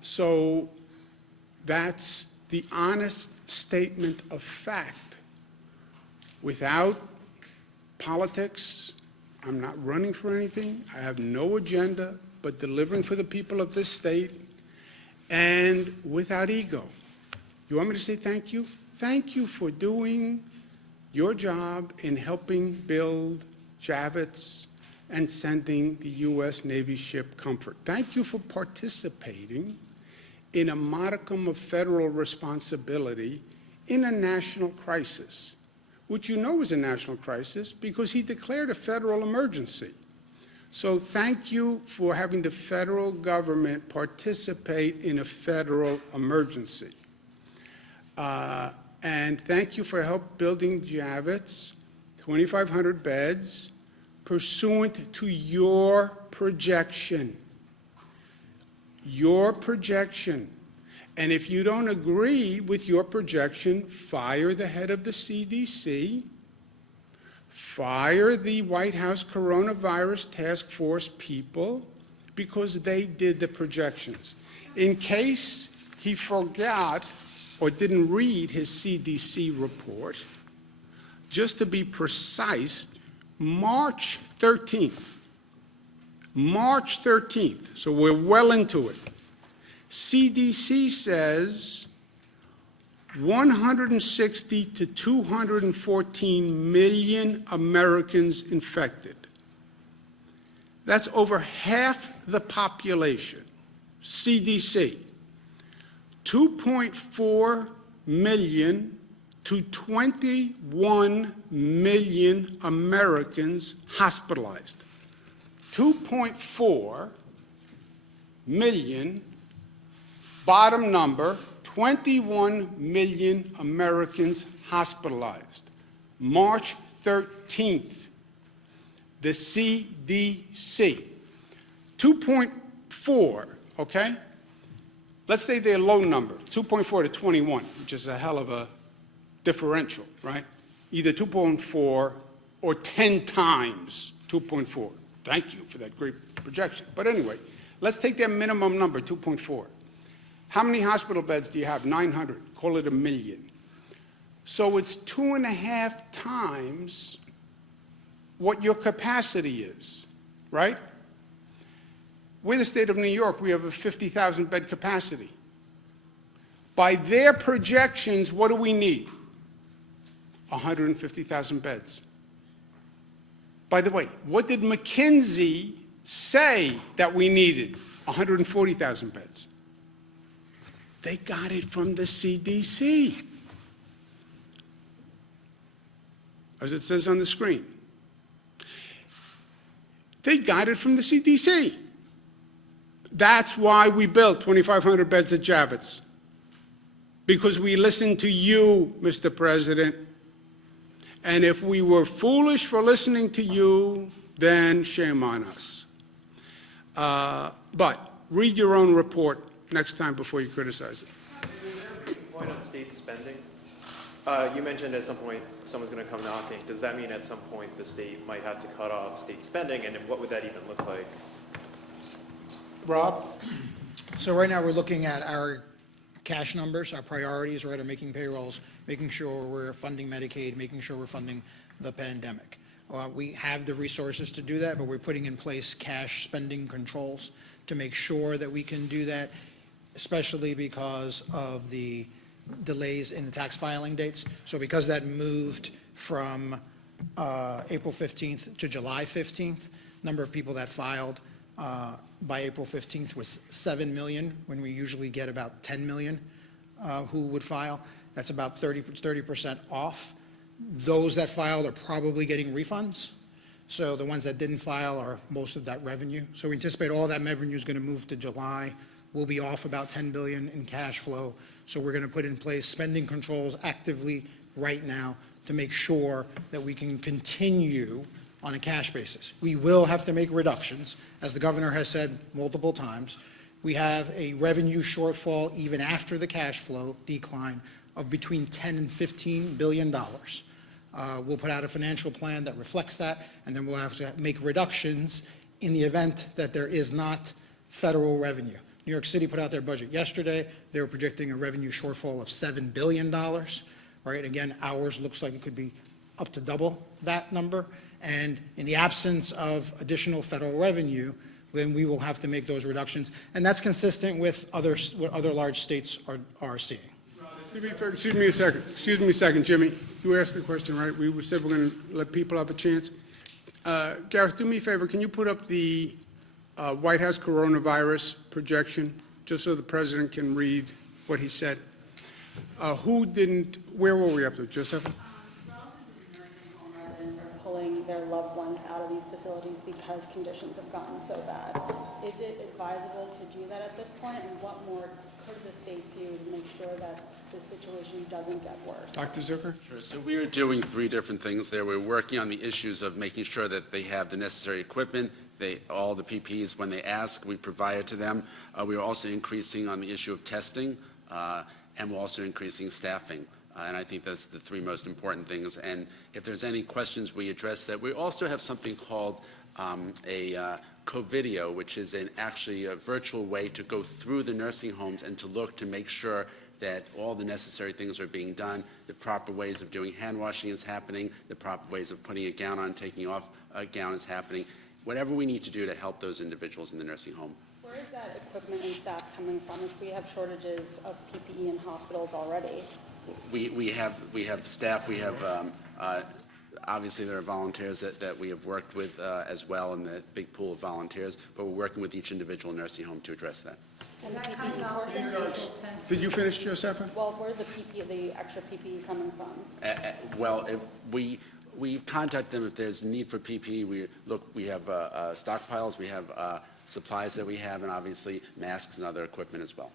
So that's the honest statement of fact. Without politics, I'm not running for anything. I have no agenda but delivering for the people of this state, and without ego. You want me to say thank you? Thank you for doing your job in helping build Javits and sending the U.S. Navy ship Comfort. Thank you for participating in a modicum of federal responsibility in a national crisis, which you know is a national crisis because he declared a federal emergency. So thank you for having the federal government participate in a federal emergency. And thank you for help building Javits, 2,500 beds, pursuant to your projection. Your projection. And if you don't agree with your projection, fire the head of the CDC, fire the White House Coronavirus Task Force people, because they did the projections. In case he forgot or didn't read his CDC report, just to be precise, March 13th, so we're well into it, CDC says 160 to 214 million Americans infected. That's over half the population. CDC. 2.4 million to 21 million Americans hospitalized. 2.4 million, bottom number, 21 million Americans hospitalized. March 13th, the CDC. 2.4, okay? Let's say they're low number, 2.4 to 21, which is a hell of a differential, right? Either 2.4 or 10 times 2.4. Thank you for that great projection. But anyway, let's take their minimum number, 2.4. How many hospital beds do you have? 900. Call it 1 million. So it's 2.5 times what your capacity is, right? We're the state of New York. We have a 50,000 bed capacity. By their projections, what do we need? 150,000 beds. By the way, what did McKinsey say that we needed? 140,000 beds. They got it from the CDC, as it says on the screen. They got it from the CDC. That's why we built 2,500 beds at Javits, because we listened to you, Mr. President. And if we were foolish for listening to you, then shame on us. But read your own report next time before you criticize it. Is there a point on state spending? You mentioned at some point someone's going to come knocking. Does that mean at some point the state might have to cut off state spending, and what would that even look like? Rob? So right now, we're looking at our cash numbers, our priorities, right, are making payrolls, making sure we're funding Medicaid, making sure we're funding the pandemic. We have the resources to do that, but we're putting in place cash spending controls to make sure that we can do that, especially because of the delays in the tax filing dates. So because that moved from April 15th to July 15th, number of people that filed by April 15th was 7 million, when we usually get about 10 million who would file. That's about 30% off. Those that filed are probably getting refunds. So the ones that didn't file are most of that revenue. So we anticipate all that revenue is going to move to July. We'll be off about 10 billion in cash flow. So we're going to put in place spending controls actively right now to make sure that we can continue on a cash basis. We will have to make reductions, as the governor has said multiple times. We have a revenue shortfall even after the cash flow decline of between 10 and 15 billion dollars. We'll put out a financial plan that reflects that, and then we'll have to make reductions in the event that there is not federal revenue. New York City put out their budget yesterday. They were projecting a revenue shortfall of $7 billion, right? Again, ours looks like it could be up to double that number. And in the absence of additional federal revenue, then we will have to make those reductions. And that's consistent with what other large states are seeing. To be fair, excuse me a second, Jimmy. You asked the question, right? We said we're going to let people have a chance. Gareth, do me a favor. Can you put up the White House coronavirus projection, just so the president can read what he said? Where were we up to, Joseph? Pulling their loved ones out of these facilities because conditions have gotten so bad. Is it advisable to do that at this point, and what more could the state do to make sure that the situation doesn't get worse? Dr. Zucker? Sure. So we are doing 3 different things there. We're working on the issues of making sure that they have the necessary equipment, all the PPEs, when they ask, we provide it to them. We are also increasing on the issue of testing, and we're also increasing staffing. And I think that's the 3 most important things. And if there's any questions, we address that. We also have something called a co-video, which is actually a virtual way to go through the nursing homes and to look to make sure that all the necessary things are being done, the proper ways of doing hand washing is happening, the proper ways of putting a gown on, taking off a gown is happening, whatever we need to do to help those individuals in the nursing home. Where is that equipment and staff coming from if we have shortages of PPE in hospitals already? We have staff, we have, obviously there are volunteers that we have worked with as well in the big pool of volunteers, but we're working with each individual nursing home to address that. And the PPE portion? Did you finish, Joseph? Well, where's the PPE, the extra PPE coming from? Well, we contact them if there's need for PPE. We have stockpiles, we have supplies that we have, and obviously masks and other equipment as well.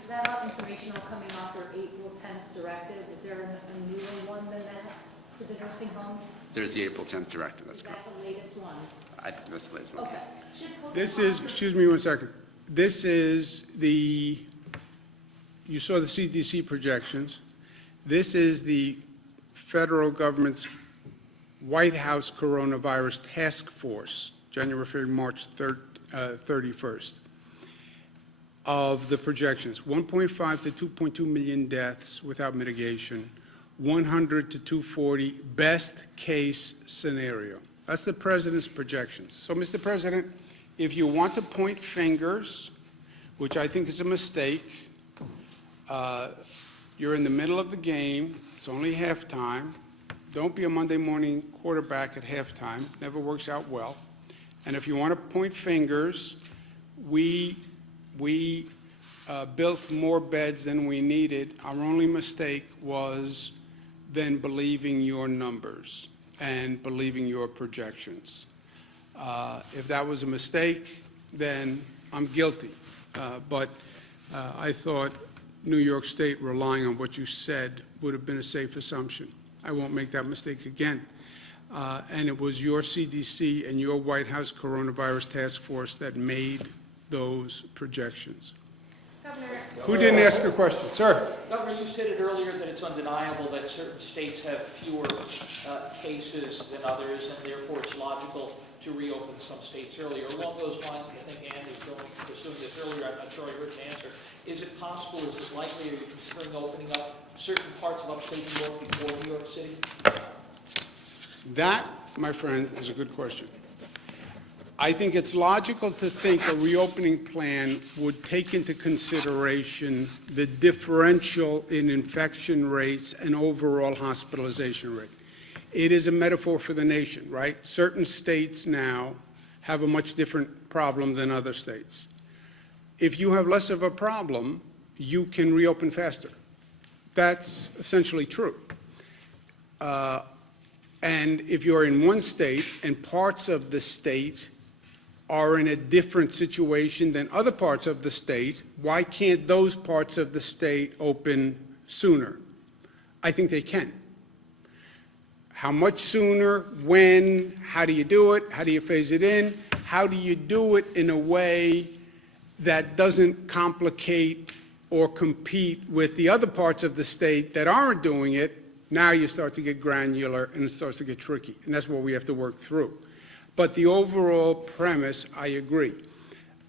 Is that all informational coming off your April 10th directive? Is there a newer one than that to the nursing homes? There's the April 10th directive, that's Is correct. that the latest one? I think that's the latest one. Okay. This is, excuse me one second. This is you saw the CDC projections. This is the federal government's White House Coronavirus Task Force, January, February, March 31st, of the projections. 1.5 to 2.2 million deaths without mitigation, 100 to 240, best case scenario. That's the president's projections. So, Mr. President, if you want to point fingers, which I think is a mistake, you're in the middle of the game, it's only halftime. Don't be a Monday morning quarterback at halftime, never works out well. And if you want to point fingers, we built more beds than we needed. Our only mistake was then believing your numbers and believing your projections. If that was a mistake, then I'm guilty. But I thought New York State relying on what you said would have been a safe assumption. I won't make that mistake again. And it was your CDC and your White House Coronavirus Task Force that made those projections. Governor, Who didn't ask a question? Sir? Governor, you stated earlier that it's undeniable that certain states have fewer cases than others, and therefore it's logical to reopen some states earlier. Along those lines, I think Ann was going to assume this earlier, I'm not sure I heard an answer. Is it possible, is it likely, are you considering opening up certain parts of upstate New York before New York City? That, my friend, is a good question. I think it's logical to think a reopening plan would take into consideration the differential in infection rates and overall hospitalization rate. It is a metaphor for the nation, right? Certain states now have a much different problem than other states. If you have less of a problem, you can reopen faster. That's essentially true. And if you're in one state and parts of the state are in a different situation than other parts of the state, why can't those parts of the state open sooner? I think they can. How much sooner, when, how do you do it, how do you phase it in, how do you do it in a way that doesn't complicate or compete with the other parts of the state that aren't doing it? Now you start to get granular and it starts to get tricky, and that's what we have to work through. But the overall premise, I agree.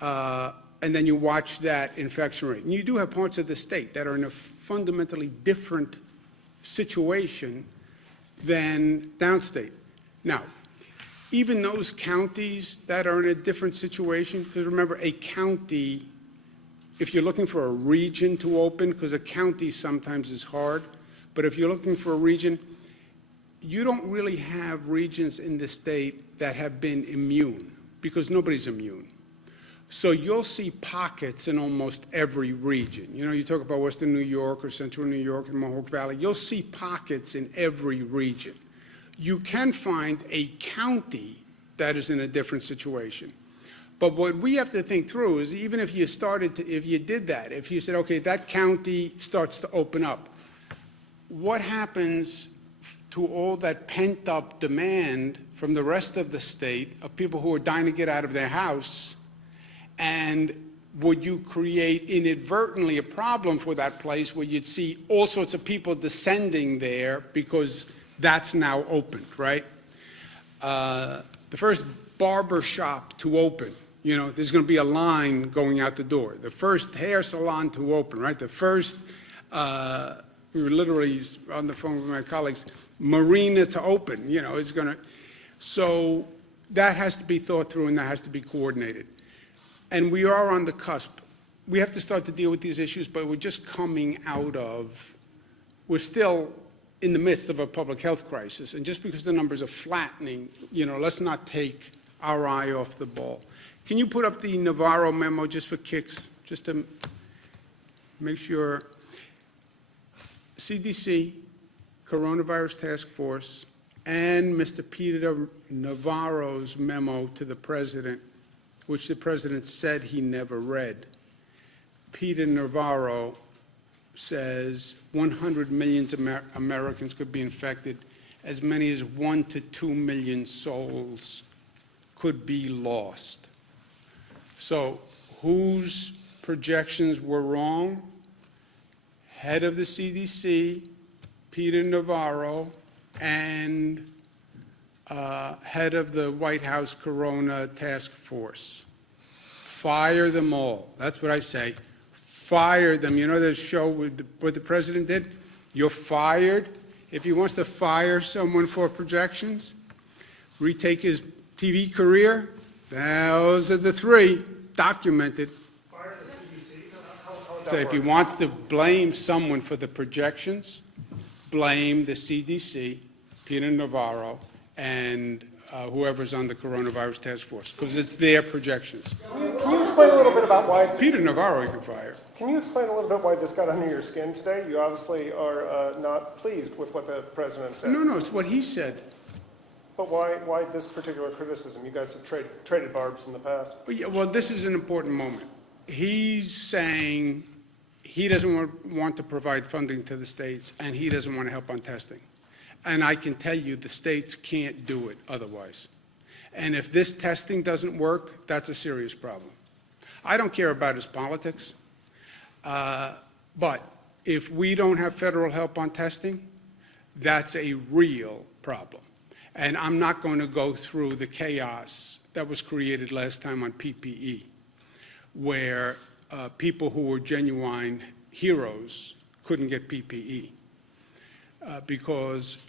And then you watch that infection rate. And you do have parts of the state that are in a fundamentally different situation than downstate. Now, even those counties that are in a different situation, because remember, a county, if you're looking for a region to open, because a county sometimes is hard, but if you're looking for a region, you don't really have regions in the state that have been immune, because nobody's immune. So you'll see pockets in almost every region. You know, you talk about Western New York or Central New York and Mohawk Valley, you'll see pockets in every region. You can find a county that is in a different situation. But what we have to think through is, even if you if you did that, if you said, okay, that county starts to open up, what happens to all that pent-up demand from the rest of the state of people who are dying to get out of their house? And would you create inadvertently a problem for that place where you'd see all sorts of people descending there because that's now opened, right? The first barber shop to open, you know, there's going to be a line going out the door. The first hair salon to open, right? The first, we were literally on the phone with my colleagues, marina to open, you know, it's going to. So that has to be thought through and that has to be coordinated. And we are on the cusp. We have to start to deal with these issues, but we're just coming out of, we're still in the midst of a public health crisis. And just because the numbers are flattening, you know, let's not take our eye off the ball. Can you put up the Navarro memo just for kicks, just to make sure? CDC, Coronavirus Task Force, and Mr. Peter Navarro's memo to the president, which the president said he never read. Peter Navarro says 100 million Americans could be infected. As many as 1 to 2 million souls could be lost. So whose projections were wrong? Head of the CDC, Peter Navarro, and head of the White House Corona Task Force. Fire them all. That's what I say. Fire them. You know the show with what the president did? You're fired. If he wants to fire someone for projections, retake his TV career, those are the three documented. Fire the CDC? How would that So if he work? wants to blame someone for the projections, blame the CDC, Peter Navarro, and whoever's on the coronavirus task force, because it's their projections. Can you explain a little bit about why? Peter Navarro you can fire. Can you explain a little bit why this got under your skin today? You obviously are not pleased with what the president said. No, it's what he said. But why this particular criticism? You guys have traded barbs in the past. Well, this is an important moment. He's saying he doesn't want to provide funding to the states, and he doesn't want to help on testing. And I can tell you, the states can't do it otherwise. And if this testing doesn't work, that's a serious problem. I don't care about his politics, but if we don't have federal help on testing, that's a real problem. And I'm not going to go through the chaos that was created last time on PPE, where people who were genuine heroes couldn't get PPE because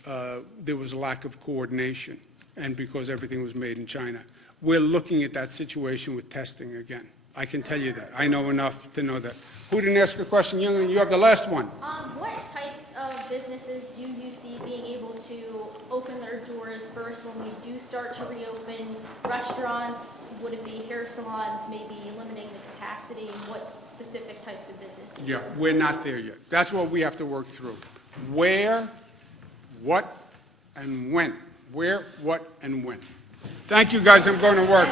there was a lack of coordination and because everything was made in China. We're looking at that situation with testing again. I can tell you that. I know enough to know that. Who didn't ask a question? You have the last one. What types of businesses do you see being able to open their doors first when we do start to reopen? Restaurants, would it be hair salons, maybe limiting the capacity? What specific types of businesses? Yeah, we're not there yet. That's what we have to work through. Where, what, and when. Where, what, and when. Thank you, guys. I'm going to work.